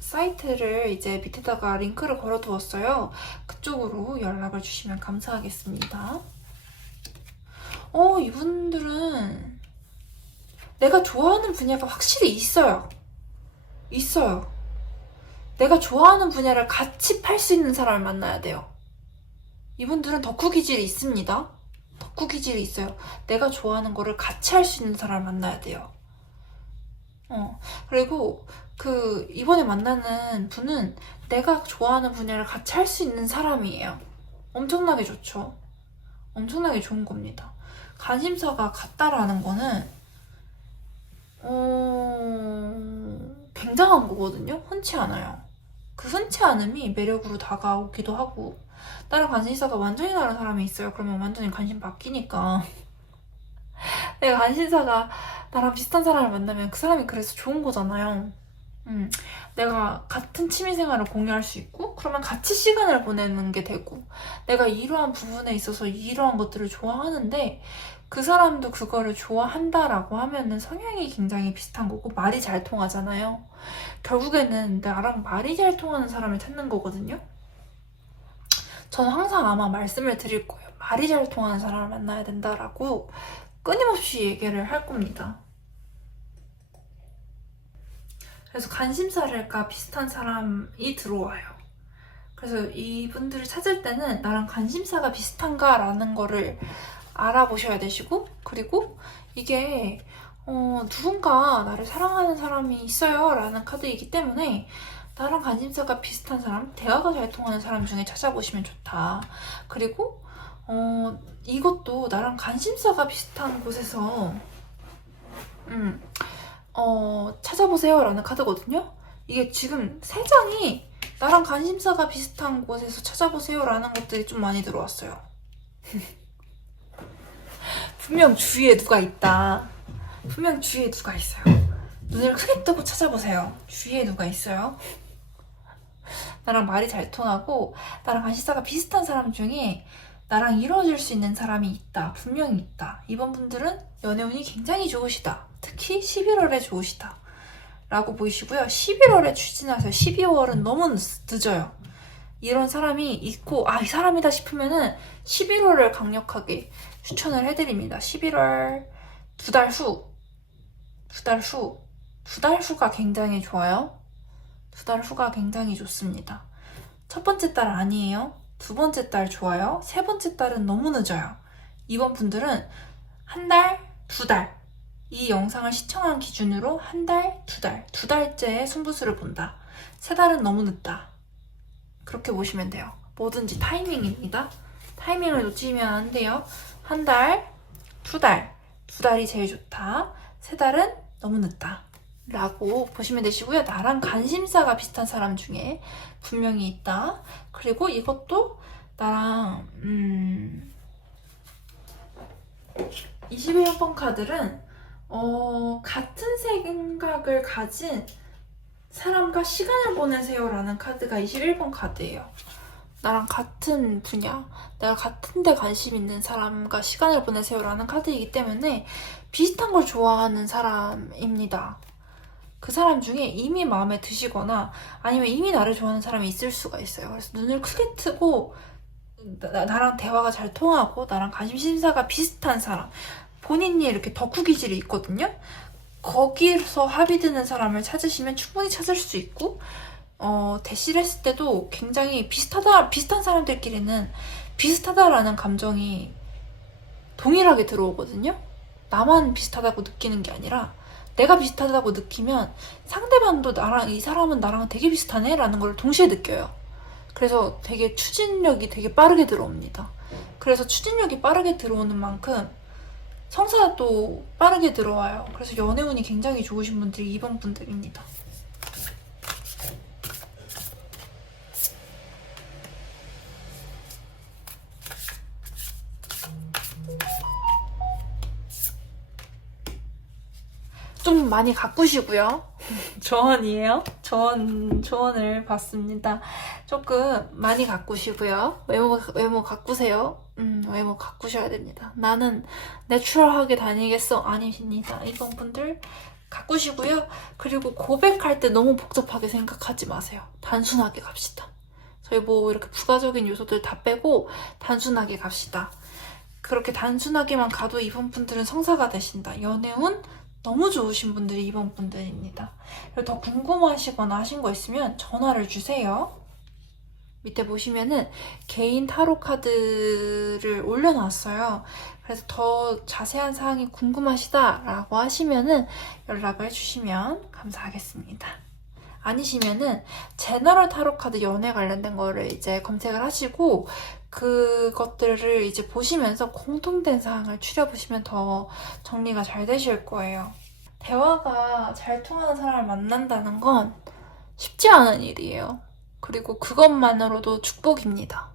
사이트를 이제 밑에다가 링크를 걸어두었어요. 그쪽으로 연락을 주시면 감사하겠습니다. 이분들은 내가 좋아하는 분야가 확실히 있어요. 내가 좋아하는 분야를 같이 팔 수 있는 사람을 만나야 돼요. 이분들은 덕후 기질이 있습니다. 덕후 기질이 있어요. 내가 좋아하는 거를 같이 할 수 있는 사람을 만나야 돼요. 그리고 이번에 만나는 분은 내가 좋아하는 분야를 같이 할 수 있는 사람이에요. 엄청나게 좋죠. 엄청나게 좋은 겁니다. 관심사가 같다라는 거는 굉장한 거거든요. 흔치 않아요. 그 흔치 않음이 매력으로 다가오기도 하고 나랑 관심사가 완전히 다른 사람이 있어요. 그러면 완전히 관심 바뀌니까 내가 관심사가 나랑 비슷한 사람을 만나면 그 사람이 그래서 좋은 거잖아요. 내가 같은 취미생활을 공유할 수 있고 그러면 같이 시간을 보내는 게 되고 내가 이러한 부분에 있어서 이러한 것들을 좋아하는데 그 사람도 그거를 좋아한다라고 하면은 성향이 굉장히 비슷한 거고 말이 잘 통하잖아요. 결국에는 나랑 말이 잘 통하는 사람을 찾는 거거든요. 저는 항상 아마 말씀을 드릴 거예요. 말이 잘 통하는 사람을 만나야 된다라고 끊임없이 얘기를 할 겁니다. 그래서 관심사랄까 비슷한 사람이 들어와요. 그래서 이분들을 찾을 때는 나랑 관심사가 비슷한가 라는 거를 알아보셔야 되시고, 그리고 이게 누군가 나를 사랑하는 사람이 있어요 라는 카드이기 때문에 나랑 관심사가 비슷한 사람, 대화가 잘 통하는 사람 중에 찾아보시면 좋다. 그리고 이것도 나랑 관심사가 비슷한 곳에서 찾아보세요 라는 카드거든요. 이게 지금 3장이 나랑 관심사가 비슷한 곳에서 찾아보세요 라는 것들이 좀 많이 들어왔어요. 분명 주위에 누가 있다. 분명 주위에 누가 있어요. 눈을 크게 뜨고 찾아보세요. 주위에 누가 있어요? 나랑 말이 잘 통하고 나랑 관심사가 비슷한 사람 중에 나랑 이루어질 수 있는 사람이 있다. 분명히 있다. 이번 분들은 연애운이 굉장히 좋으시다. 특히 11월에 좋으시다. 라고 보이시고요. 11월에 추진하세요. 12월은 너무 늦어요. 이런 사람이 있고 이 사람이다 싶으면은 11월을 강력하게 추천을 해드립니다. 11월 2달 후. 2달 후가 굉장히 좋아요. 2달 후가 굉장히 좋습니다. 첫 번째 달 아니에요. 두 번째 달 좋아요. 세 번째 달은 너무 늦어요. 이번 분들은 한 달, 2달. 이 영상을 시청한 기준으로 한 달, 2달. 2달째의 승부수를 본다. 3달은 너무 늦다. 그렇게 보시면 돼요. 뭐든지 타이밍입니다. 타이밍을 놓치면 안 돼요. 한 달, 2달. 2달이 제일 좋다. 3달은 너무 늦다. 라고 보시면 되시고요. 나랑 관심사가 비슷한 사람 중에 분명히 있다. 그리고 이것도 나랑 21번 카드는 같은 생각을 가진 사람과 시간을 보내세요 라는 카드가 21번 카드예요. 나랑 같은 분야, 내가 같은 데 관심 있는 사람과 시간을 보내세요 라는 카드이기 때문에 비슷한 걸 좋아하는 사람입니다. 그 사람 중에 이미 마음에 드시거나 아니면 이미 나를 좋아하는 사람이 있을 수가 있어요. 그래서 눈을 크게 뜨고 나랑 대화가 잘 통하고 나랑 관심사가 비슷한 사람, 본인이 이렇게 덕후 기질이 있거든요. 거기서 합의되는 사람을 찾으시면 충분히 찾을 수 있고 대시를 했을 때도 굉장히 비슷한 사람들끼리는 비슷하다라는 감정이 동일하게 들어오거든요. 나만 비슷하다고 느끼는 게 아니라 내가 비슷하다고 느끼면 상대방도 이 사람은 나랑 되게 비슷하네 라는 걸 동시에 느껴요. 그래서 되게 추진력이 되게 빠르게 들어옵니다. 그래서 추진력이 빠르게 들어오는 만큼 성사도 빠르게 들어와요. 그래서 연애운이 굉장히 좋으신 분들이 2번 분들입니다. 좀 많이 가꾸시고요. 조언이에요. 조언을 받습니다. 조금 많이 가꾸시고요. 외모 가꾸세요. 외모 가꾸셔야 됩니다. 나는 내추럴하게 다니겠어. 아니십니다. 이번 분들 가꾸시고요. 그리고 고백할 때 너무 복잡하게 생각하지 마세요. 단순하게 갑시다. 저희 뭐 이렇게 부가적인 요소들 다 빼고 단순하게 갑시다. 그렇게 단순하게만 가도 이번 분들은 성사가 되신다. 연애운 너무 좋으신 분들이 2번 분들입니다. 그리고 더 궁금하시거나 하신 거 있으면 전화를 주세요. 밑에 보시면은 개인 타로 카드를 올려놨어요. 그래서 더 자세한 사항이 궁금하시다라고 하시면은 연락을 주시면 감사하겠습니다. 아니시면은 제너럴 타로 카드 연애 관련된 거를 이제 검색을 하시고 그것들을 이제 보시면서 공통된 사항을 추려보시면 더 정리가 잘 되실 거예요. 대화가 잘 통하는 사람을 만난다는 건 쉽지 않은 일이에요. 그리고 그것만으로도 축복입니다.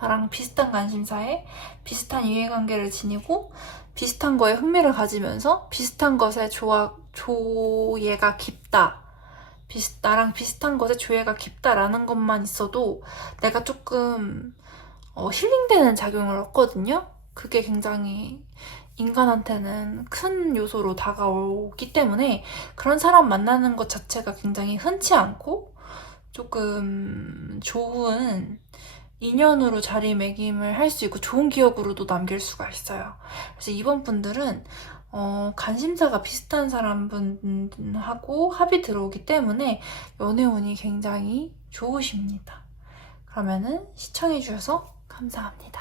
나랑 비슷한 관심사에 비슷한 이해관계를 지니고 비슷한 거에 흥미를 가지면서 비슷한 것에 조예가 깊다. 나랑 비슷한 것에 조예가 깊다라는 것만 있어도 내가 조금 힐링되는 작용을 얻거든요. 그게 굉장히 인간한테는 큰 요소로 다가오기 때문에 그런 사람 만나는 것 자체가 굉장히 흔치 않고 조금 좋은 인연으로 자리매김을 할 수 있고 좋은 기억으로도 남길 수가 있어요. 그래서 이번 분들은 관심사가 비슷한 사람분하고 합이 들어오기 때문에 연애운이 굉장히 좋으십니다. 그러면은 시청해주셔서 감사합니다.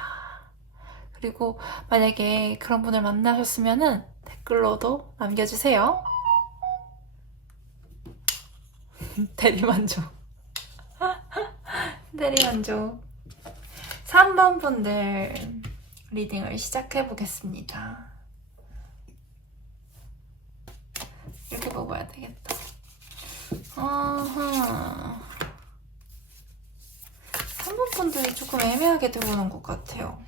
그리고 만약에 그런 분을 만나셨으면은 댓글로도 남겨주세요. 대리만족. 대리만족. 3번 분들 리딩을 시작해 보겠습니다. 이렇게 먹어야 되겠다. 아하. 3번 분들이 조금 애매하게 들어오는 것 같아요.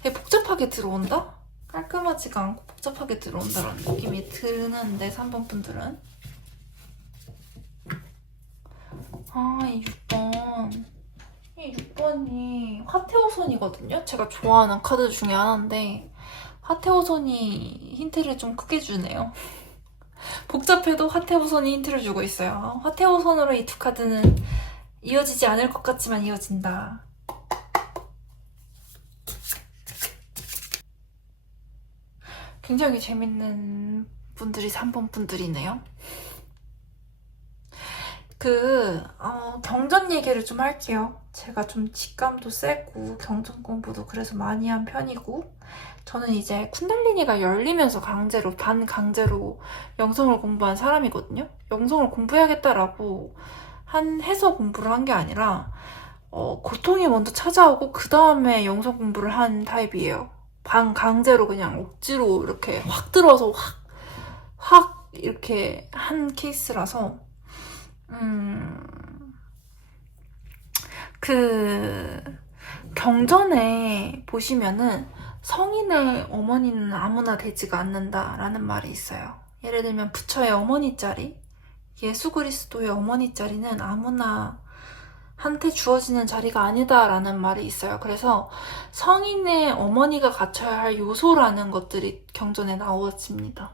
되게 복잡하게 들어온다? 깔끔하지가 않고 복잡하게 들어온다라는 느낌이 드는데 3번 분들은 이 6번 이 6번이 화태호손이거든요? 제가 좋아하는 카드 중에 하나인데 화태호손이 힌트를 좀 크게 주네요. 복잡해도 화태호손이 힌트를 주고 있어요. 화태호손으로 이 두 카드는 이어지지 않을 것 같지만 이어진다. 굉장히 재밌는 분들이 3번 분들이네요. 경전 얘기를 좀 할게요. 제가 좀 직감도 세고 경전 공부도 그래서 많이 한 편이고 저는 이제 쿤달리니가 열리면서 반강제로 영성을 공부한 사람이거든요. 영성을 공부해야겠다라고 해서 공부를 한 게 아니라 고통이 먼저 찾아오고 그 다음에 영성 공부를 한 타입이에요. 반강제로 그냥 억지로 이렇게 확 들어서 확 이렇게 한 케이스라서 경전에 보시면은 성인의 어머니는 아무나 되지가 않는다라는 말이 있어요. 예를 들면 부처의 어머니 자리, 예수 그리스도의 어머니 자리는 아무나 한테 주어지는 자리가 아니다라는 말이 있어요. 그래서 성인의 어머니가 갖춰야 할 요소라는 것들이 경전에 나오어집니다.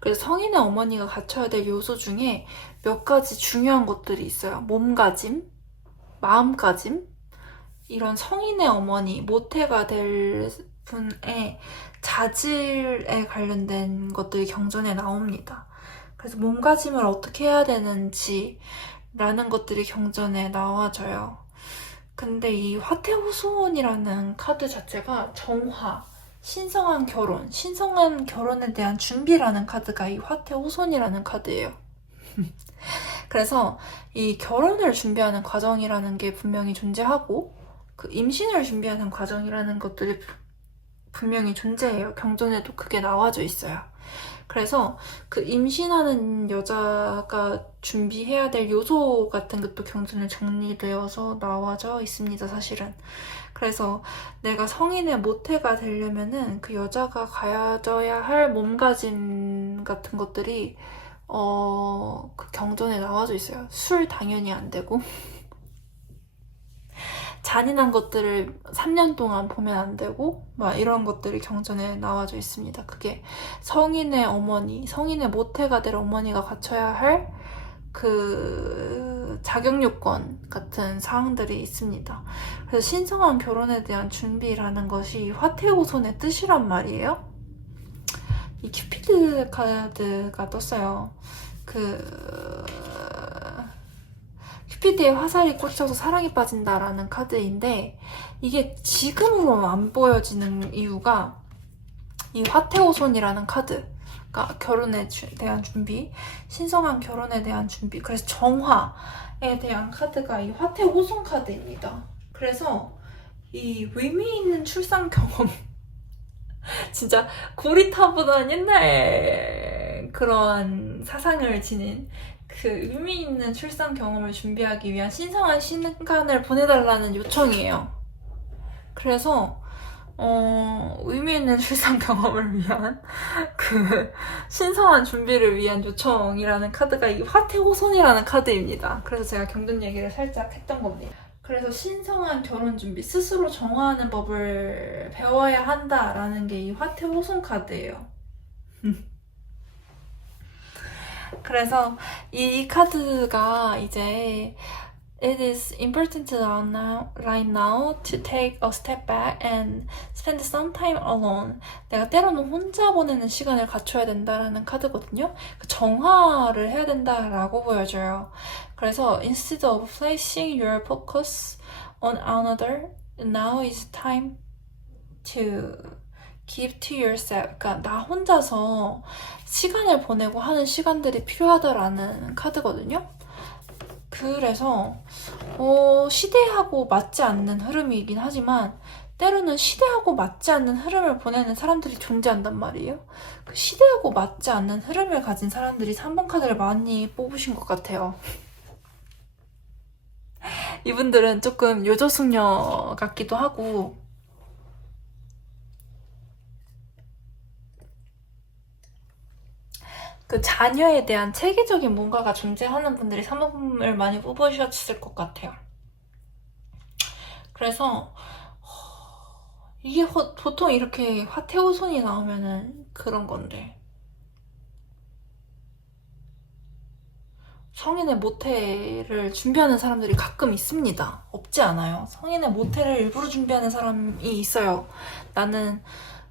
그래서 성인의 어머니가 갖춰야 될 요소 중에 몇 가지 중요한 것들이 있어요. 몸가짐, 마음가짐, 이런 성인의 어머니, 모태가 될 분의 자질에 관련된 것들이 경전에 나옵니다. 그래서 몸가짐을 어떻게 해야 되는지 라는 것들이 경전에 나와져요. 근데 이 화태호손이라는 카드 자체가 정화, 신성한 결혼에 대한 준비라는 카드가 이 화태호손이라는 카드예요. 그래서 이 결혼을 준비하는 과정이라는 게 분명히 존재하고 그 임신을 준비하는 과정이라는 것들이 분명히 존재해요. 경전에도 그게 나와져 있어요. 그래서 그 임신하는 여자가 준비해야 될 요소 같은 것도 경전에 정리되어서 나와져 있습니다, 사실은. 그래서 내가 성인의 모태가 되려면은 그 여자가 가져야 할 몸가짐 같은 것들이 그 경전에 나와져 있어요. 술 당연히 안 되고 잔인한 것들을 3년 동안 보면 안 되고 막 이런 것들이 경전에 나와져 있습니다. 그게 성인의 어머니, 성인의 모태가 될 어머니가 갖춰야 할 그 자격 요건 같은 사항들이 있습니다. 그래서 신성한 결혼에 대한 준비라는 것이 화태호손의 뜻이란 말이에요. 이 큐피드 카드가 떴어요. 큐피드의 화살이 꽂혀서 사랑에 빠진다라는 카드인데 이게 지금으로 안 보여지는 이유가 이 화태호손이라는 카드가 결혼에 대한 준비, 신성한 결혼에 대한 준비, 그래서 정화에 대한 카드가 이 화태호손 카드입니다. 그래서 이 의미 있는 출산 경험 진짜 고리타보다는 옛날 그런 사상을 지닌 그 의미 있는 출산 경험을 준비하기 위한 신성한 시간을 보내달라는 요청이에요. 그래서 의미 있는 출산 경험을 위한 그 신성한 준비를 위한 요청이라는 카드가 이 화태호손이라는 카드입니다. 그래서 제가 경전 얘기를 살짝 했던 겁니다. 그래서 신성한 결혼 준비, 스스로 정화하는 법을 배워야 한다라는 게 이 화태호손 카드예요. 그래서 이 카드가 이제 It is important right now to take a step back and spend some time alone. 내가 때로는 혼자 보내는 시간을 갖춰야 된다라는 카드거든요. 정화를 해야 된다라고 보여줘요. 그래서 instead of placing your focus on another, now is time to give to yourself. 그러니까 나 혼자서 시간을 보내고 하는 시간들이 필요하다라는 카드거든요. 그래서 시대하고 맞지 않는 흐름이긴 하지만 때로는 시대하고 맞지 않는 흐름을 보내는 사람들이 존재한단 말이에요. 그 시대하고 맞지 않는 흐름을 가진 사람들이 3번 카드를 많이 뽑으신 것 같아요. 이분들은 조금 요조숙녀 같기도 하고 그 자녀에 대한 체계적인 뭔가가 존재하는 분들이 3번을 많이 뽑으셨을 것 같아요. 그래서 이게 보통 이렇게 화태호손이 나오면은 그런 건데 성인의 모태를 준비하는 사람들이 가끔 있습니다. 없지 않아요. 성인의 모태를 일부러 준비하는 사람이 있어요. 나는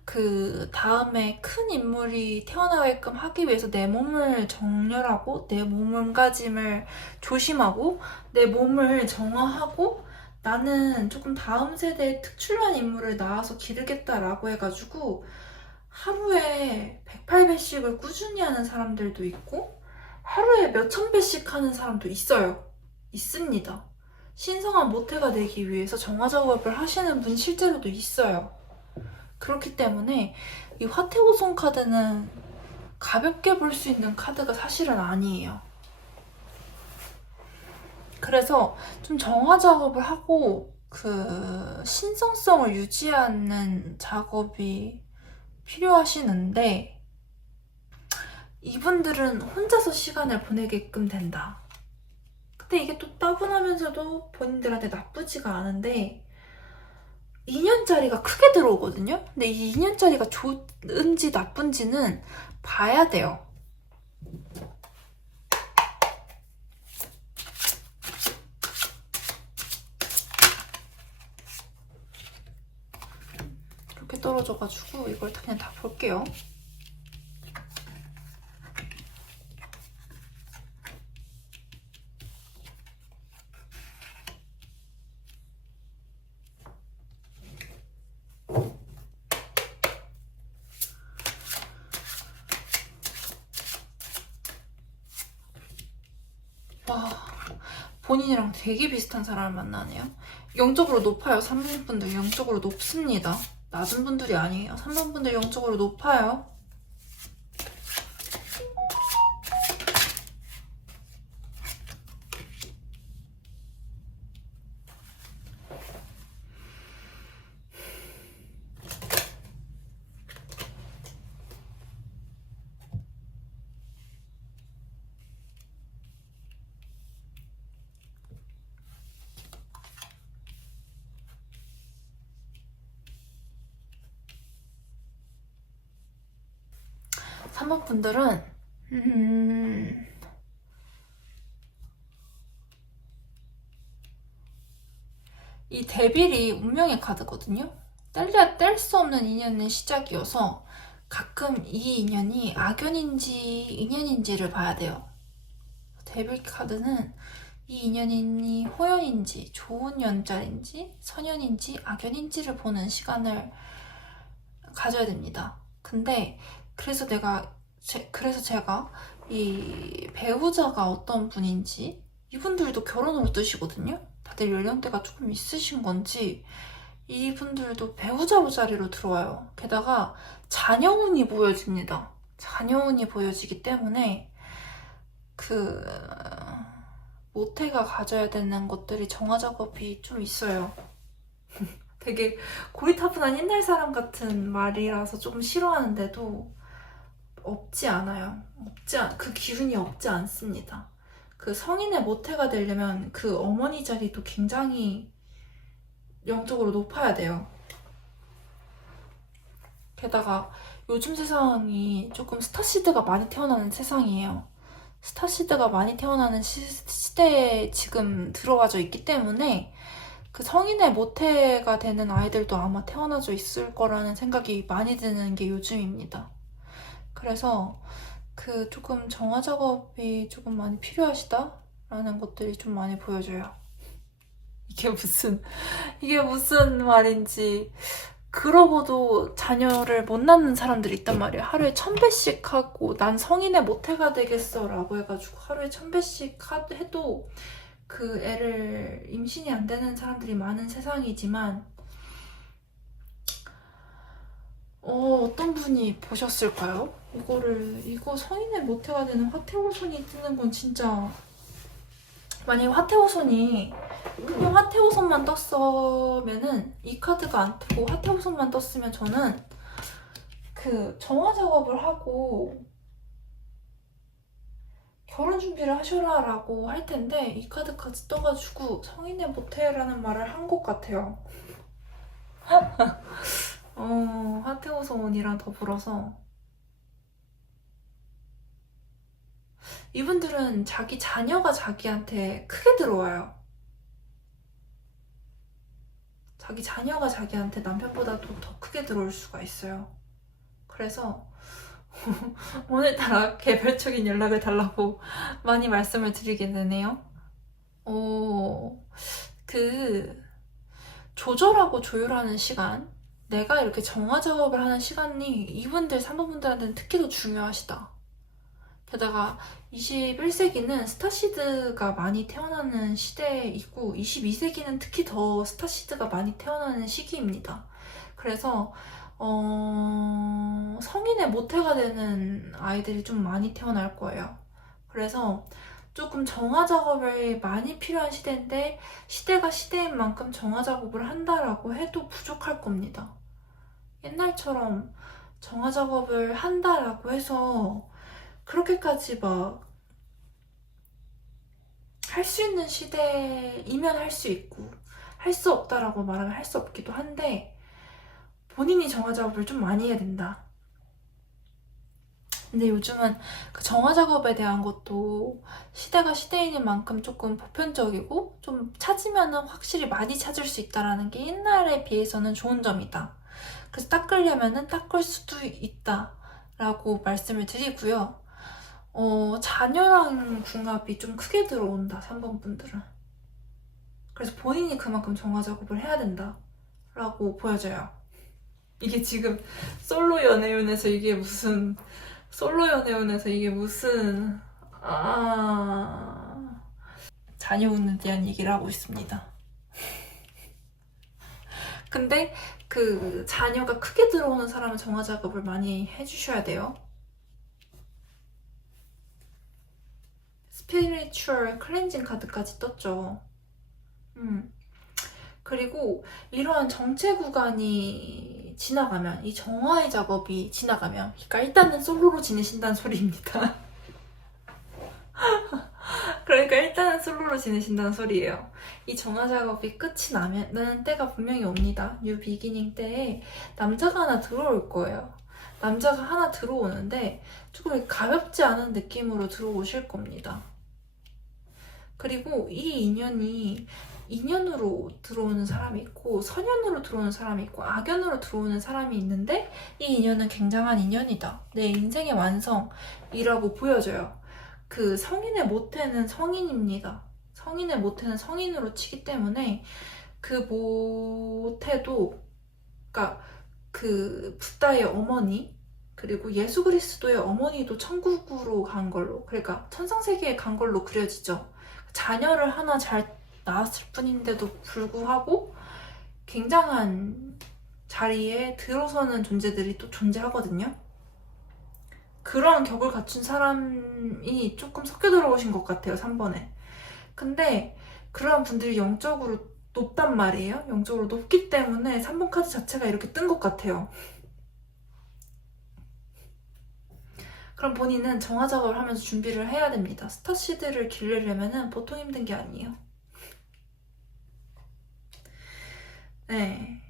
그 다음에 큰 인물이 태어나게끔 하기 위해서 내 몸을 정렬하고 내 몸가짐을 조심하고 내 몸을 정화하고 나는 조금 다음 세대의 특출난 인물을 낳아서 기르겠다라고 해가지고 하루에 108배씩을 꾸준히 하는 사람들도 있고 하루에 몇천 배씩 하는 사람도 있어요. 있습니다. 신성한 모태가 되기 위해서 정화 작업을 하시는 분 실제로도 있어요. 그렇기 때문에 이 화태호손 카드는 가볍게 볼 수 있는 카드가 사실은 아니에요. 그래서 좀 정화 작업을 하고 그 신성성을 유지하는 작업이 필요하시는데 이분들은 혼자서 시간을 보내게끔 된다. 근데 이게 또 따분하면서도 본인들한테 나쁘지가 않은데 2년짜리가 크게 들어오거든요? 근데 이 2년짜리가 좋은지 나쁜지는 봐야 돼요. 이렇게 떨어져가지고 이걸 그냥 다 볼게요. 와, 본인이랑 되게 비슷한 사람을 만나네요. 영적으로 높아요. 3번 분들 영적으로 높습니다. 낮은 분들이 아니에요. 3번 분들 영적으로 높아요. 삼번 분들은 이 데빌이 운명의 카드거든요. 뗄 수 없는 인연의 시작이어서 가끔 이 인연이 악연인지 인연인지를 봐야 돼요. 데빌 카드는 이 인연이 호연인지 좋은 연자인지 선연인지 악연인지를 보는 시간을 가져야 됩니다. 근데 그래서 제가 이 배우자가 어떤 분인지 이분들도 결혼을 뜨시거든요. 다들 연령대가 조금 있으신 건지 이분들도 배우자 자리로 들어와요. 게다가 자녀운이 보여집니다. 자녀운이 보여지기 때문에 그 모태가 가져야 되는 것들이 정화 작업이 좀 있어요. 되게 고리타분한 옛날 사람 같은 말이라서 조금 싫어하는데도 없지 않아요. 그 기운이 없지 않습니다. 그 성인의 모태가 되려면 그 어머니 자리도 굉장히 영적으로 높아야 돼요. 게다가 요즘 세상이 조금 스타시드가 많이 태어나는 세상이에요. 스타시드가 많이 태어나는 시대에 지금 들어와져 있기 때문에 그 성인의 모태가 되는 아이들도 아마 태어나져 있을 거라는 생각이 많이 드는 게 요즘입니다. 그래서 그 조금 정화 작업이 조금 많이 필요하시다라는 것들이 좀 많이 보여져요. 이게 무슨 말인지. 그러고도 자녀를 못 낳는 사람들이 있단 말이야. 하루에 1000배씩 하고 난 성인의 모태가 되겠어 라고 해가지고 하루에 1000배씩 해도 그 애를 임신이 안 되는 사람들이 많은 세상이지만 어떤 분이 보셨을까요? 이거 성인의 모태가 되는 화태호손이 뜨는 건 진짜, 만약에 화태호손이 그냥 화태호손만 떴으면은 이 카드가 안 뜨고 화태호손만 떴으면 저는 그 정화 작업을 하고 결혼 준비를 하셔라 라고 할 텐데 이 카드까지 떠가지고 성인의 모태라는 말을 한 것 같아요. 화태호손이랑 더불어서 이분들은 자기 자녀가 자기한테 크게 들어와요. 자기 자녀가 자기한테 남편보다도 더 크게 들어올 수가 있어요. 그래서 오늘따라 개별적인 연락을 달라고 많이 말씀을 드리게 되네요. 그 조절하고 조율하는 시간, 내가 이렇게 정화 작업을 하는 시간이 이분들 3번분들한테는 특히 더 중요하시다. 게다가 21세기는 스타시드가 많이 태어나는 시대이고 22세기는 특히 더 스타시드가 많이 태어나는 시기입니다. 그래서 성인의 모태가 되는 아이들이 좀 많이 태어날 거예요. 그래서 조금 정화 작업이 많이 필요한 시대인데 시대가 시대인 만큼 정화 작업을 한다라고 해도 부족할 겁니다. 옛날처럼 정화 작업을 한다라고 해서 그렇게까지 막 할 수 있는 시대이면 할 수 있고 할 수 없다라고 말하면 할 수 없기도 한데 본인이 정화 작업을 좀 많이 해야 된다. 근데 요즘은 그 정화 작업에 대한 것도 시대가 시대인 만큼 조금 보편적이고 좀 찾으면은 확실히 많이 찾을 수 있다라는 게 옛날에 비해서는 좋은 점이다. 그래서 닦으려면은 닦을 수도 있다라고 말씀을 드리고요. 자녀랑 궁합이 좀 크게 들어온다, 3번 분들은. 그래서 본인이 그만큼 정화 작업을 해야 된다라고 보여져요. 이게 지금 솔로 연애운에서 이게 무슨 자녀운에 대한 얘기를 하고 있습니다. 근데 그 자녀가 크게 들어오는 사람은 정화 작업을 많이 해주셔야 돼요. 스피리추얼 클렌징 카드까지 떴죠. 그리고 이러한 정체 구간이 지나가면, 이 정화의 작업이 지나가면, 그러니까 일단은 솔로로 지내신다는 소리입니다. 그러니까 일단은 솔로로 지내신다는 소리예요. 이 정화 작업이 끝이 나는 때가 분명히 옵니다. 뉴 비기닝 때에 남자가 하나 들어올 거예요. 남자가 하나 들어오는데 조금 가볍지 않은 느낌으로 들어오실 겁니다. 그리고 이 인연이 인연으로 들어오는 사람이 있고 선연으로 들어오는 사람이 있고 악연으로 들어오는 사람이 있는데 이 인연은 굉장한 인연이다. 내 인생의 완성이라고 보여져요. 그 성인의 모태는 성인입니다. 성인의 모태는 성인으로 치기 때문에 그 모태도, 그러니까 그 붓다의 어머니 그리고 예수 그리스도의 어머니도 천국으로 간 걸로, 그러니까 천상세계에 간 걸로 그려지죠. 자녀를 하나 잘 낳았을 뿐인데도 불구하고 굉장한 자리에 들어서는 존재들이 또 존재하거든요. 그런 격을 갖춘 사람이 조금 섞여 들어오신 것 같아요, 3번에. 근데 그런 분들이 영적으로 높단 말이에요. 영적으로 높기 때문에 3번 카드 자체가 이렇게 뜬 것 같아요. 그럼 본인은 정화 작업을 하면서 준비를 해야 됩니다. 스타시드를 기르려면 보통 힘든 게 아니에요. 네.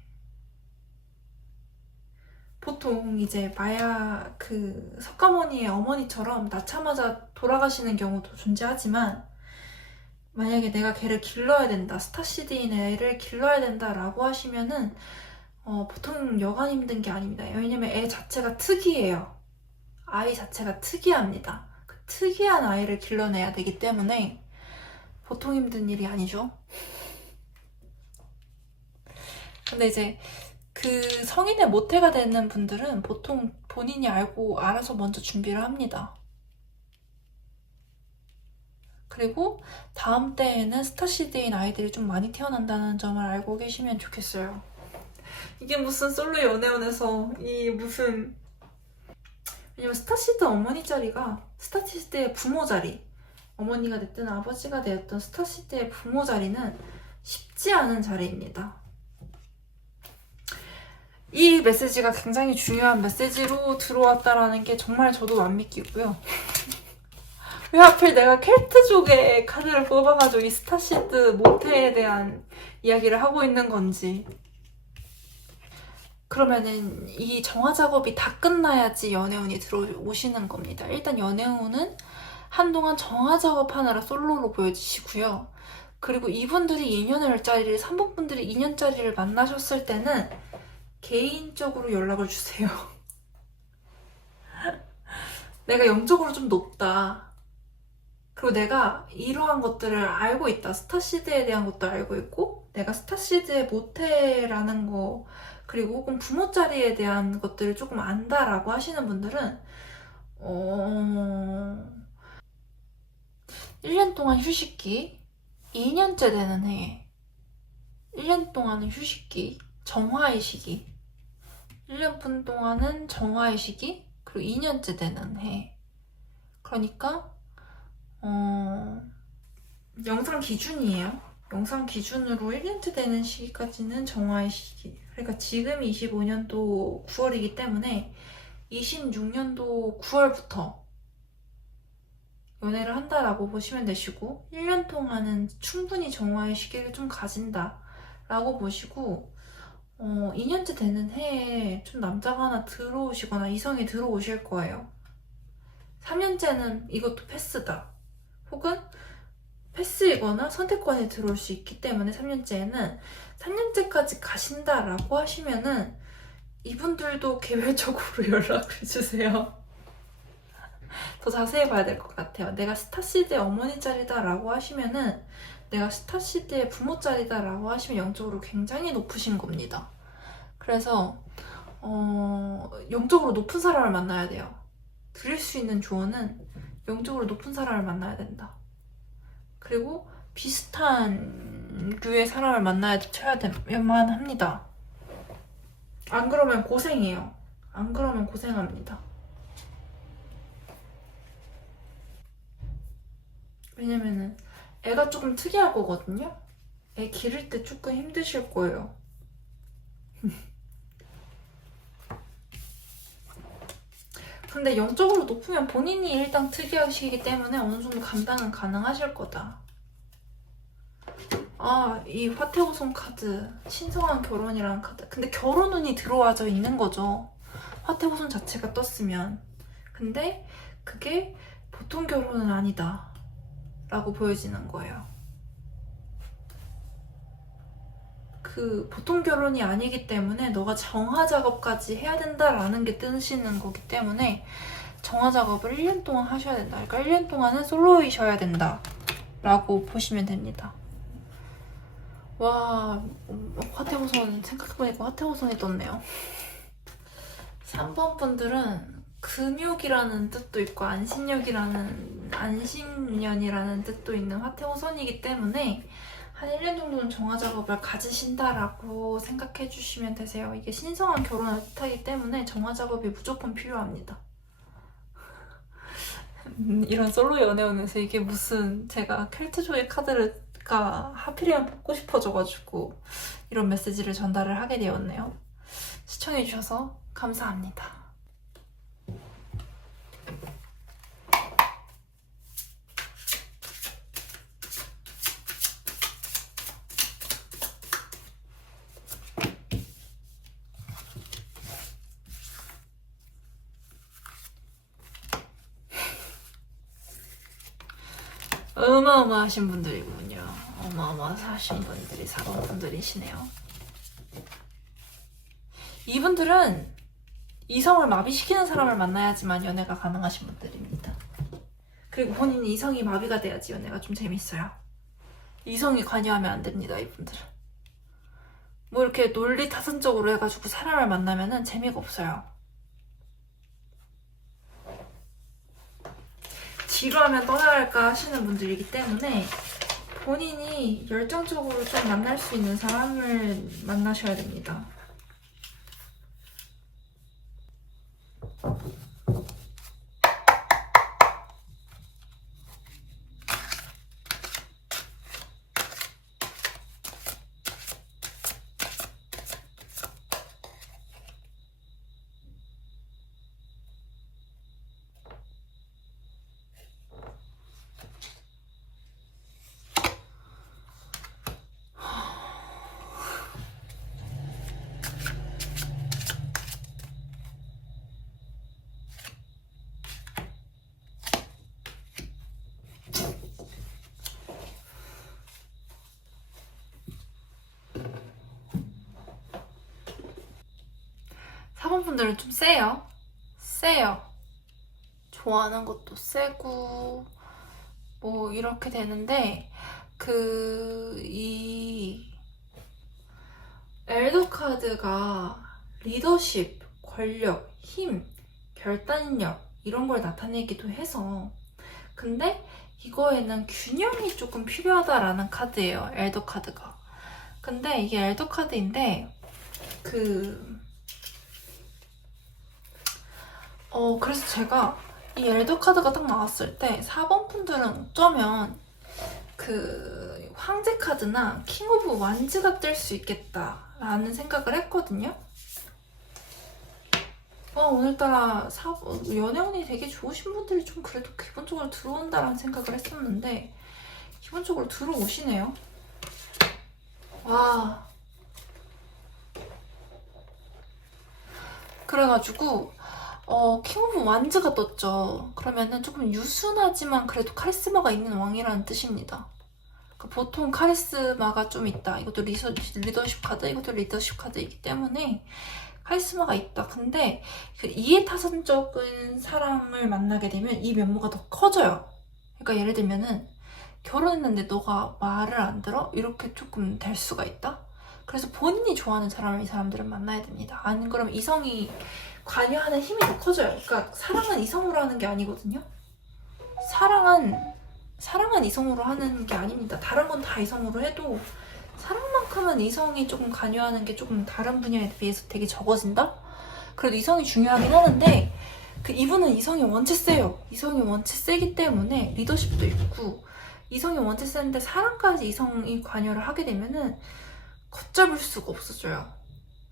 보통 이제 마야 그 석가모니의 어머니처럼 낳자마자 돌아가시는 경우도 존재하지만, 만약에 내가 걔를 길러야 된다, 스타시드인 애를 길러야 된다라고 하시면은 보통 여간 힘든 게 아닙니다. 왜냐면 애 자체가 특이해요. 아이 자체가 특이합니다. 그 특이한 아이를 길러내야 되기 때문에 보통 힘든 일이 아니죠. 근데 이제 그 성인의 모태가 되는 분들은 보통 본인이 알고 알아서 먼저 준비를 합니다. 그리고 다음 때에는 스타시드인 아이들이 좀 많이 태어난다는 점을 알고 계시면 좋겠어요. 이게 무슨 솔로 연애원에서 이 무슨, 왜냐면 스타시드 어머니 자리가 스타시드의 부모 자리, 어머니가 됐든 아버지가 되었던 스타시드의 부모 자리는 쉽지 않은 자리입니다. 이 메시지가 굉장히 중요한 메시지로 들어왔다라는 게 정말 저도 안 믿기고요. 왜 하필 내가 켈트족의 카드를 뽑아가지고 이 스타시드 모태에 대한 이야기를 하고 있는 건지. 그러면은 이 정화 작업이 다 끝나야지 연애운이 들어오시는 겁니다. 일단 연애운은 한동안 정화 작업하느라 솔로로 보여지시고요. 그리고 이분들이 2년짜리를, 3번분들이 2년짜리를 만나셨을 때는 개인적으로 연락을 주세요. 내가 영적으로 좀 높다. 그리고 내가 이러한 것들을 알고 있다. 스타시드에 대한 것도 알고 있고, 내가 스타시드의 모태라는 거, 그리고 혹은 부모 자리에 대한 것들을 조금 안다라고 하시는 분들은 1년 동안 휴식기, 2년째 되는 해, 1년 동안은 휴식기, 정화의 시기, 1년 분 동안은 정화의 시기, 그리고 2년째 되는 해. 그러니까 영상 기준이에요. 영상 기준으로 1년째 되는 시기까지는 정화의 시기. 그러니까 지금이 25년도 9월이기 때문에 26년도 9월부터 연애를 한다라고 보시면 되시고, 1년 동안은 충분히 정화의 시기를 좀 가진다 라고 보시고, 2년째 되는 해에 좀 남자가 하나 들어오시거나 이성이 들어오실 거예요. 3년째는 이것도 패스다. 혹은 패스이거나 선택권이 들어올 수 있기 때문에 3년째에는 3년째까지 가신다라고 하시면은 이분들도 개별적으로 연락을 주세요. 더 자세히 봐야 될 것 같아요. 내가 스타시드의 어머니 자리다 라고 하시면은, 내가 스타시드의 부모 자리다 라고 하시면 영적으로 굉장히 높으신 겁니다. 그래서 영적으로 높은 사람을 만나야 돼요. 드릴 수 있는 조언은 영적으로 높은 사람을 만나야 된다. 그리고 비슷한 류의 사람을 만나야 되만 합니다. 안 그러면 고생해요. 안 그러면 고생합니다. 왜냐면은 애가 조금 특이할 거거든요. 애 기를 때 조금 힘드실 거예요. 근데 영적으로 높으면 본인이 일단 특이하시기 때문에 어느 정도 감당은 가능하실 거다. 이 화태호송 카드, 신성한 결혼이라는 카드. 근데 결혼운이 들어와져 있는 거죠. 화태호송 자체가 떴으면. 근데 그게 보통 결혼은 아니다 라고 보여지는 거예요. 그 보통 결혼이 아니기 때문에 너가 정화 작업까지 해야 된다라는 게 뜨시는 거기 때문에 정화 작업을 1년 동안 하셔야 된다. 그러니까 1년 동안은 솔로이셔야 된다 라고 보시면 됩니다. 와, 화태호선, 생각해보니까 화태호선이 떴네요. 3번 분들은 금욕이라는 뜻도 있고 안신년이라는 뜻도 있는 화태호선이기 때문에 한 1년 정도는 정화 작업을 가지신다라고 생각해 주시면 되세요. 이게 신성한 결혼을 뜻하기 때문에 정화 작업이 무조건 필요합니다. 이런 솔로 연애원에서 이게 무슨, 제가 켈트조의 카드가 하필이면 뽑고 싶어져가지고 이런 메시지를 전달을 하게 되었네요. 시청해주셔서 감사합니다. 어마어마하신 분들이군요. 어마어마하신 분들이 4번 분들이시네요. 이분들은 이성을 마비시키는 사람을 만나야지만 연애가 가능하신 분들입니다. 그리고 본인이 이성이 마비가 돼야지 연애가 좀 재밌어요. 이성이 관여하면 안 됩니다, 이분들은. 뭐 이렇게 논리 타선적으로 해가지고 사람을 만나면은 재미가 없어요. 지루하면 떠나갈까 하시는 분들이기 때문에 본인이 열정적으로 좀 만날 수 있는 사람을 만나셔야 됩니다. 사번분들은 좀 세요. 좋아하는 것도 세고 뭐 이렇게 되는데 이 엘더 카드가 리더십, 권력, 힘, 결단력 이런 걸 나타내기도 해서 근데 이거에는 균형이 조금 필요하다라는 카드예요. 엘더 카드가. 근데 이게 엘더 카드인데 그래서 제가 이 엘더 카드가 딱 나왔을 때 4번 분들은 어쩌면 황제 카드나 킹 오브 완즈가 뜰 수 있겠다라는 생각을 했거든요. 오늘따라 연애운이 되게 좋으신 분들이 좀 그래도 기본적으로 들어온다라는 생각을 했었는데 기본적으로 들어오시네요. 와. 그래가지고 킹 오브 완즈가 떴죠. 그러면은 조금 유순하지만 그래도 카리스마가 있는 왕이라는 뜻입니다. 보통 카리스마가 좀 있다. 이것도 리더십 카드, 이것도 리더십 카드이기 때문에 카리스마가 있다. 근데 이해타산적인 사람을 만나게 되면 이 면모가 더 커져요. 그러니까 예를 들면은 결혼했는데 너가 말을 안 들어? 이렇게 조금 될 수가 있다. 그래서 본인이 좋아하는 사람을 이 사람들은 만나야 됩니다. 안 그러면 이성이 관여하는 힘이 더 커져요. 그러니까 사랑은 이성으로 하는 게 아니거든요. 사랑은 이성으로 하는 게 아닙니다. 다른 건 다 이성으로 해도 사랑만큼은 이성이 조금 관여하는 게 조금 다른 분야에 비해서 되게 적어진다? 그래도 이성이 중요하긴 하는데 이분은 이성이 원체 세요. 이성이 원체 세기 때문에 리더십도 있고 이성이 원체 세는데 사랑까지 이성이 관여를 하게 되면은 걷잡을 수가 없어져요.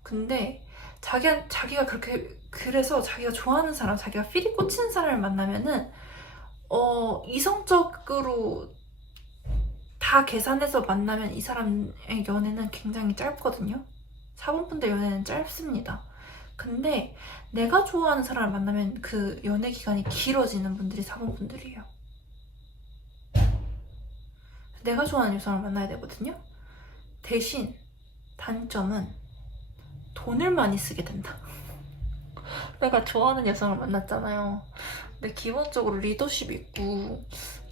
근데 자기가 그래서 자기가 좋아하는 사람, 자기가 필이 꽂히는 사람을 만나면은 이성적으로 다 계산해서 만나면 이 사람의 연애는 굉장히 짧거든요. 4번 분들 연애는 짧습니다. 근데 내가 좋아하는 사람을 만나면 그 연애 기간이 길어지는 분들이 4번 분들이에요. 내가 좋아하는 사람을 만나야 되거든요. 대신 단점은 돈을 많이 쓰게 된다. 내가 좋아하는 여성을 만났잖아요. 근데 기본적으로 리더십 있고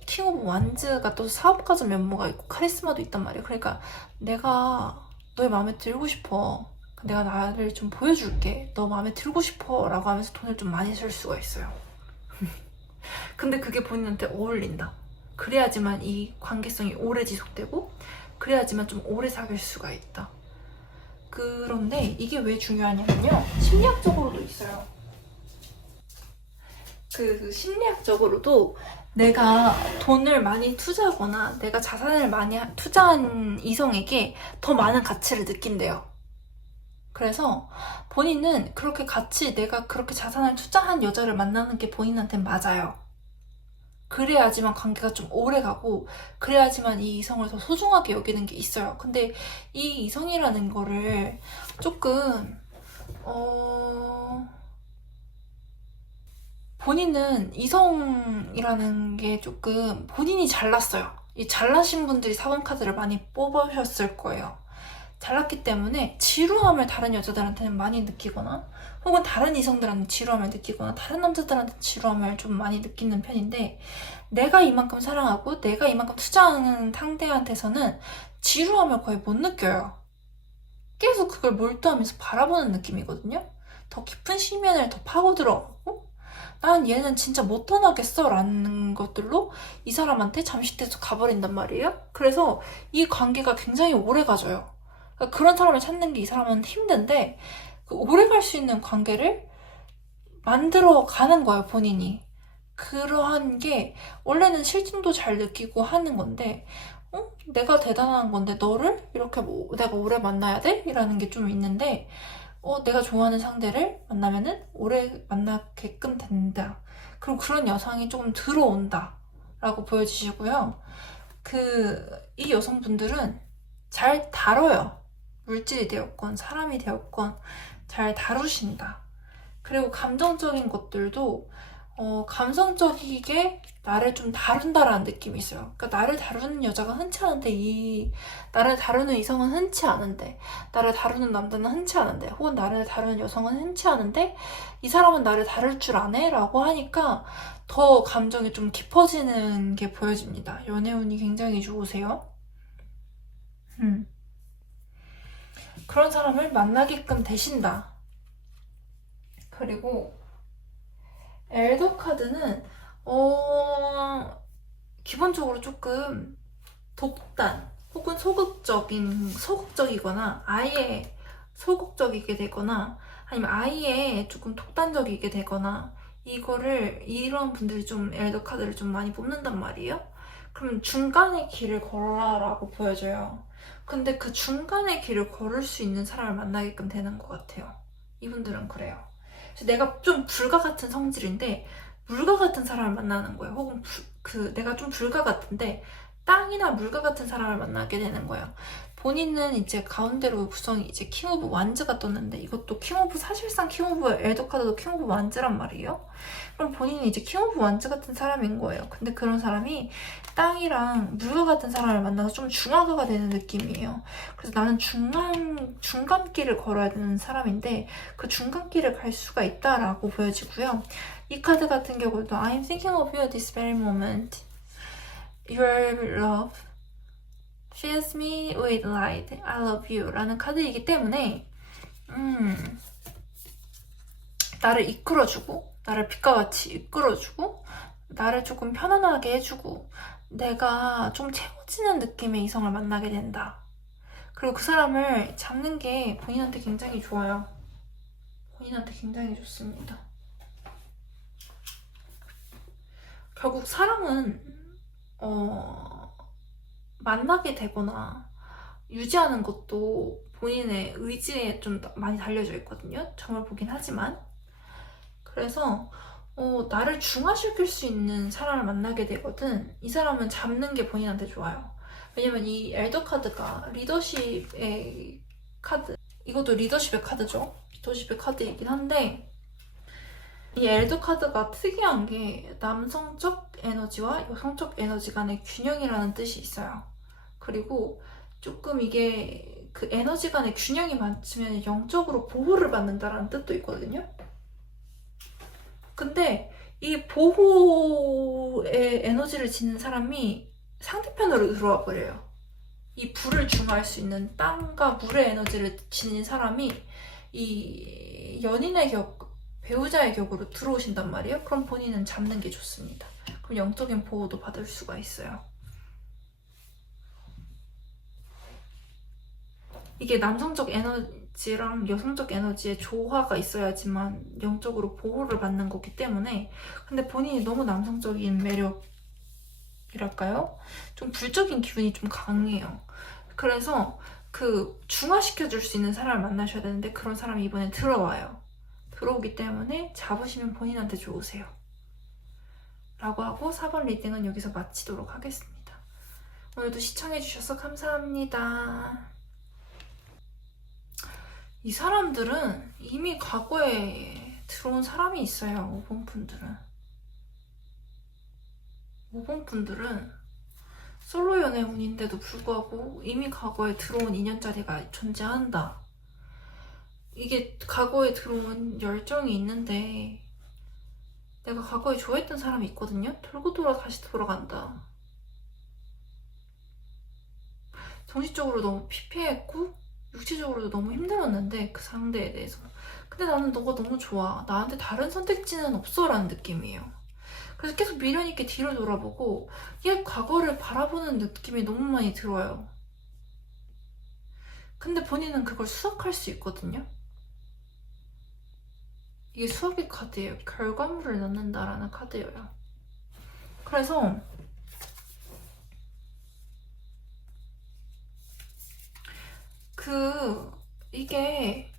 킹 오브 완즈가 또 사업가적 면모가 있고 카리스마도 있단 말이야. 그러니까 내가 너의 마음에 들고 싶어. 내가 나를 좀 보여줄게. 너 마음에 들고 싶어 라고 하면서 돈을 좀 많이 쓸 수가 있어요. 근데 그게 본인한테 어울린다. 그래야지만 이 관계성이 오래 지속되고 그래야지만 좀 오래 사귈 수가 있다. 그런데 이게 왜 중요하냐면요. 심리학적으로도 있어요. 심리학적으로도 내가 돈을 많이 투자하거나 내가 자산을 많이 투자한 이성에게 더 많은 가치를 느낀대요. 그래서 본인은 내가 그렇게 자산을 투자한 여자를 만나는 게 본인한테는 맞아요. 그래야지만 관계가 좀 오래 가고 그래야지만 이 이성을 더 소중하게 여기는 게 있어요. 근데 이 이성이라는 거를 조금 본인은 이성이라는 게 조금 본인이 잘났어요. 이 잘나신 분들이 4번 카드를 많이 뽑으셨을 거예요. 잘났기 때문에 지루함을 다른 여자들한테는 많이 느끼거나 혹은 다른 이성들한테 지루함을 느끼거나 다른 남자들한테 지루함을 좀 많이 느끼는 편인데, 내가 이만큼 사랑하고 내가 이만큼 투자하는 상대한테서는 지루함을 거의 못 느껴요. 계속 그걸 몰두하면서 바라보는 느낌이거든요. 더 깊은 심연을 더 파고들어가고 난 얘는 진짜 못 떠나겠어 라는 것들로 이 사람한테 잠식돼서 가버린단 말이에요. 그래서 이 관계가 굉장히 오래 가져요. 그러니까 그런 사람을 찾는 게 이 사람은 힘든데, 그 오래 갈 수 있는 관계를 만들어 가는 거예요, 본인이. 그러한 게 원래는 실증도 잘 느끼고 하는 건데, 내가 대단한 건데 너를 이렇게 내가 오래 만나야 돼? 이라는 게 좀 있는데, 내가 좋아하는 상대를 만나면은 오래 만나게끔 된다. 그리고 그런 여성이 조금 들어온다. 라고 보여지시고요. 이 여성분들은 잘 다뤄요. 물질이 되었건, 사람이 되었건, 잘 다루신다. 그리고 감정적인 것들도, 감성적이게 나를 좀 다룬다라는 느낌이 있어요. 그러니까 나를 다루는 여자가 흔치 않은데, 나를 다루는 이성은 흔치 않은데, 나를 다루는 남자는 흔치 않은데, 혹은 나를 다루는 여성은 흔치 않은데, 이 사람은 나를 다룰 줄 아네? 라고 하니까 더 감정이 좀 깊어지는 게 보여집니다. 연애운이 굉장히 좋으세요. 그런 사람을 만나게끔 되신다. 그리고 엘더 카드는 기본적으로 조금 독단 혹은 소극적이거나 아예 소극적이게 되거나 아니면 아예 조금 독단적이게 되거나, 이런 분들이 좀 엘더 카드를 좀 많이 뽑는단 말이에요. 그럼 중간의 길을 걸어라라고 보여져요. 근데 그 중간의 길을 걸을 수 있는 사람을 만나게끔 되는 것 같아요. 이분들은 그래요. 그래서 내가 좀 불가 같은 성질인데 물과 같은 사람을 만나는 거예요. 혹은 내가 좀 불가 같은데 땅이나 물과 같은 사람을 만나게 되는 거예요. 본인은 이제 가운데로 구성이 이제 킹 오브 완즈가 떴는데, 이것도 사실상 킹 오브 엘더 카드도 킹 오브 완즈란 말이에요. 그럼 본인은 이제 킹 오브 완즈 같은 사람인 거예요. 근데 그런 사람이 땅이랑 물과 같은 사람을 만나서 좀 중화가가 되는 느낌이에요. 그래서 나는 중간길을 걸어야 되는 사람인데 그 중간길을 갈 수가 있다라고 보여지고요. 이 카드 같은 경우도 I'm thinking of you this very moment. Your love fills me with light. I love you 라는 카드이기 때문에 나를 이끌어주고, 나를 빛과 같이 이끌어주고, 나를 조금 편안하게 해주고, 내가 좀 채워지는 느낌의 이성을 만나게 된다. 그리고 그 사람을 잡는 게 본인한테 굉장히 좋아요. 본인한테 굉장히 좋습니다. 결국 사랑은 만나게 되거나 유지하는 것도 본인의 의지에 좀 많이 달려져 있거든요. 점을 보긴 하지만. 그래서 나를 중화시킬 수 있는 사람을 만나게 되거든. 이 사람은 잡는 게 본인한테 좋아요. 왜냐면 이 엘더 카드가 리더십의 카드, 이것도 리더십의 카드죠. 리더십의 카드이긴 한데, 이 엘더 카드가 특이한 게 남성적 에너지와 여성적 에너지 간의 균형이라는 뜻이 있어요. 그리고 조금 이게 그 에너지 간의 균형이 맞추면 영적으로 보호를 받는다라는 뜻도 있거든요. 근데 이 보호의 에너지를 지닌 사람이 상대편으로 들어와 버려요. 이 불을 중화할 수 있는 땅과 물의 에너지를 지닌 사람이 이 연인의 배우자의 격으로 들어오신단 말이에요. 그럼 본인은 잡는 게 좋습니다. 그럼 영적인 보호도 받을 수가 있어요. 이게 남성적 에너지랑 여성적 에너지의 조화가 있어야지만 영적으로 보호를 받는 거기 때문에, 근데 본인이 너무 남성적인 매력이랄까요? 좀 불적인 기분이 좀 강해요. 그래서 중화시켜줄 수 있는 사람을 만나셔야 되는데 그런 사람이 이번에 들어오기 때문에 잡으시면 본인한테 좋으세요. 라고 하고 4번 리딩은 여기서 마치도록 하겠습니다. 오늘도 시청해주셔서 감사합니다. 이 사람들은 이미 과거에 들어온 사람이 있어요. 5번 분들은. 5번 분들은 솔로 연애 운인데도 불구하고 이미 과거에 들어온 인연자리가 존재한다. 이게 과거에 들어온 열정이 있는데 내가 과거에 좋아했던 사람이 있거든요? 돌고 돌아 다시 돌아간다. 정신적으로 너무 피폐했고 육체적으로도 너무 힘들었는데 그 상대에 대해서. 근데 나는 너가 너무 좋아. 나한테 다른 선택지는 없어 라는 느낌이에요. 그래서 계속 미련 있게 뒤를 돌아보고 옛 과거를 바라보는 느낌이 너무 많이 들어요. 근데 본인은 그걸 수락할 수 있거든요? 이게 수학의 카드예요. 결과물을 넣는다라는 카드예요. 그래서 이게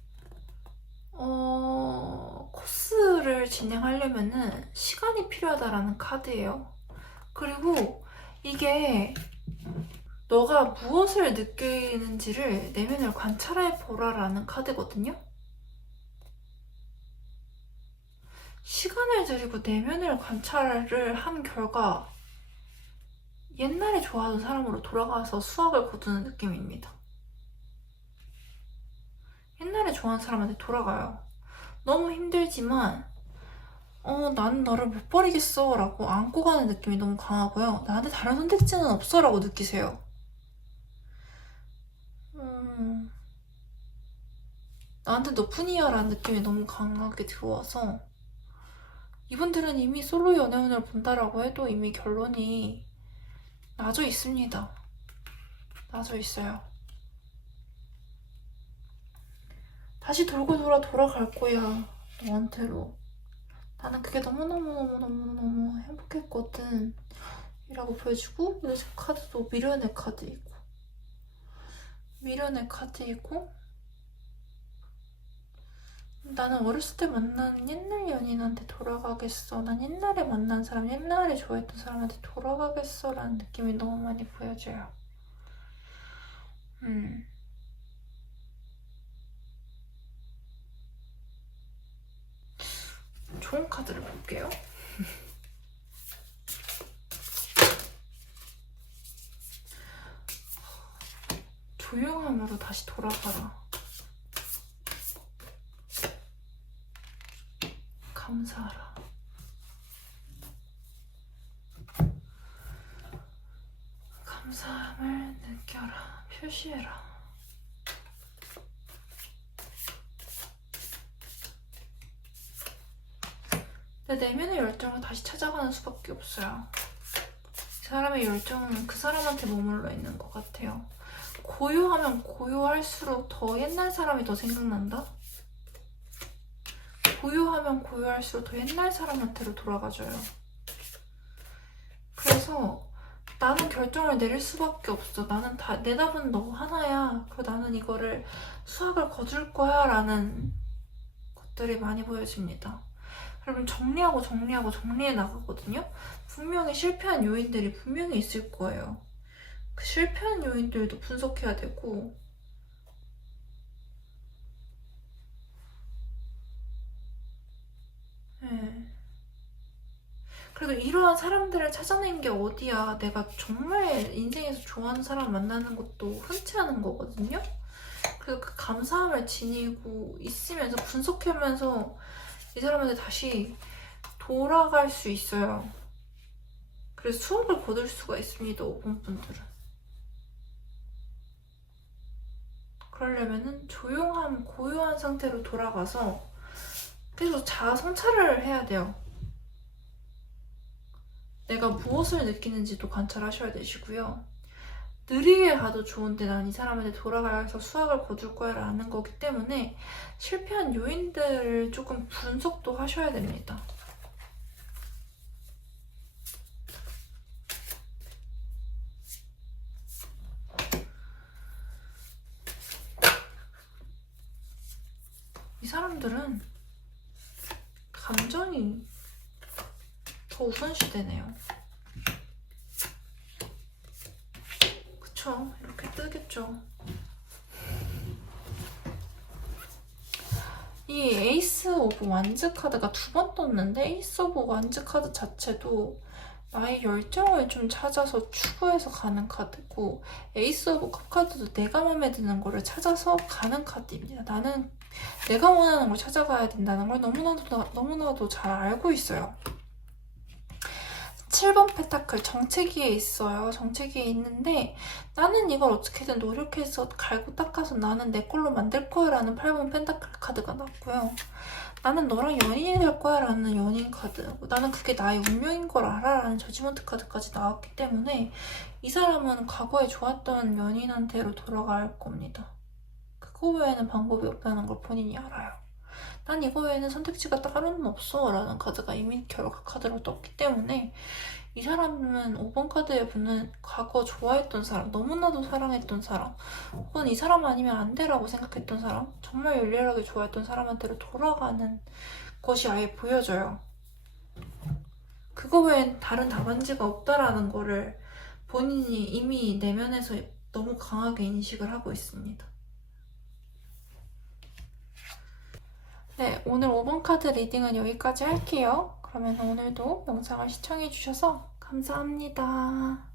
코스를 진행하려면은 시간이 필요하다라는 카드예요. 그리고 이게 너가 무엇을 느끼는지를 내면을 관찰해 보라라는 카드거든요. 시간을 들이고 내면을 관찰을 한 결과 옛날에 좋아하던 사람으로 돌아가서 수학을 거두는 느낌입니다. 옛날에 좋아하는 사람한테 돌아가요. 너무 힘들지만 나는 너를 못 버리겠어 라고 안고 가는 느낌이 너무 강하고요. 나한테 다른 선택지는 없어 라고 느끼세요. 나한테 너뿐이야 라는 느낌이 너무 강하게 들어와서 이분들은 이미 솔로 연애운을 본다라고 해도 이미 결론이 나져 있습니다. 나져 있어요. 다시 돌고 돌아갈 거야 너한테로. 나는 그게 너무너무너무너무너무 행복했거든 이라고 보여주고, 이거 지금 카드도 미련의 카드이고 미련의 카드이고, 나는 어렸을 때 만난 옛날 연인한테 돌아가겠어. 난 옛날에 만난 사람, 옛날에 좋아했던 사람한테 돌아가겠어 라는 느낌이 너무 많이 보여져요. 좋은 카드를 볼게요. 조용함으로 다시 돌아가라. 감사하라. 감사함을 느껴라. 표시해라. 내 내면의 열정을 다시 찾아가는 수밖에 없어요. 그 사람의 열정은 그 사람한테 머물러 있는 것 같아요. 고요하면 고요할수록 더 옛날 사람이 더 생각난다? 고요하면 고요할수록 더 옛날 사람한테로 돌아가줘요. 그래서 나는 결정을 내릴 수밖에 없어. 나는 다 내 답은 너 하나야. 그리고 나는 이거를 수학을 거둘 거야 라는 것들이 많이 보여집니다. 그러면 정리해 나가거든요. 분명히 실패한 요인들이 분명히 있을 거예요. 그 실패한 요인들도 분석해야 되고, 네. 그래도 이러한 사람들을 찾아낸 게 어디야. 내가 정말 인생에서 좋아하는 사람 만나는 것도 흔치 않은 거거든요. 그래서 그 감사함을 지니고 있으면서 분석하면서 이 사람한테 다시 돌아갈 수 있어요. 그래서 수학을 거둘 수가 있습니다. 5번 분들은. 그러려면은 조용함, 고요한 상태로 돌아가서 계속 자아 성찰을 해야 돼요. 내가 무엇을 느끼는지도 관찰하셔야 되시고요. 느리게 가도 좋은데 난 이 사람한테 돌아가서 수학을 거둘 거야 라는 거기 때문에 실패한 요인들을 조금 분석도 하셔야 됩니다. 이 사람들은 감정이 더 우선시되네요. 그쵸? 이렇게 뜨겠죠. 이 에이스 오브 완즈 카드가 2번 떴는데 에이스 오브 완즈 카드 자체도 나의 열정을 좀 찾아서 추구해서 가는 카드고, 에이스 오브 컵 카드도 내가 마음에 드는 거를 찾아서 가는 카드입니다. 나는 내가 원하는 걸 찾아가야 된다는 걸 너무나도 잘 알고 있어요. 7번 페타클 정체기에 있어요. 정체기에 있는데 나는 이걸 어떻게든 노력해서 갈고 닦아서 나는 내 걸로 만들 거야 라는 8번 펜타클 카드가 났고요. 나는 너랑 연인이 될 거야 라는 연인 카드, 나는 그게 나의 운명인 걸 알아 라는 저지먼트 카드까지 나왔기 때문에 이 사람은 과거에 좋았던 연인한테로 돌아갈 겁니다. 그거 외에는 방법이 없다는 걸 본인이 알아요. 난 이거 외에는 선택지가 따로는 없어 라는 카드가 이미 결과 카드로 떴기 때문에 이 사람은 5번 카드의 분은 과거 좋아했던 사람, 너무나도 사랑했던 사람, 혹은 이 사람 아니면 안 돼라고 생각했던 사람, 정말 열렬하게 좋아했던 사람한테로 돌아가는 것이 아예 보여져요. 그거 외엔 다른 답안지가 없다라는 거를 본인이 이미 내면에서 너무 강하게 인식을 하고 있습니다. 네, 오늘 5번 카드 리딩은 여기까지 할게요. 그러면 오늘도 영상을 시청해주셔서 감사합니다.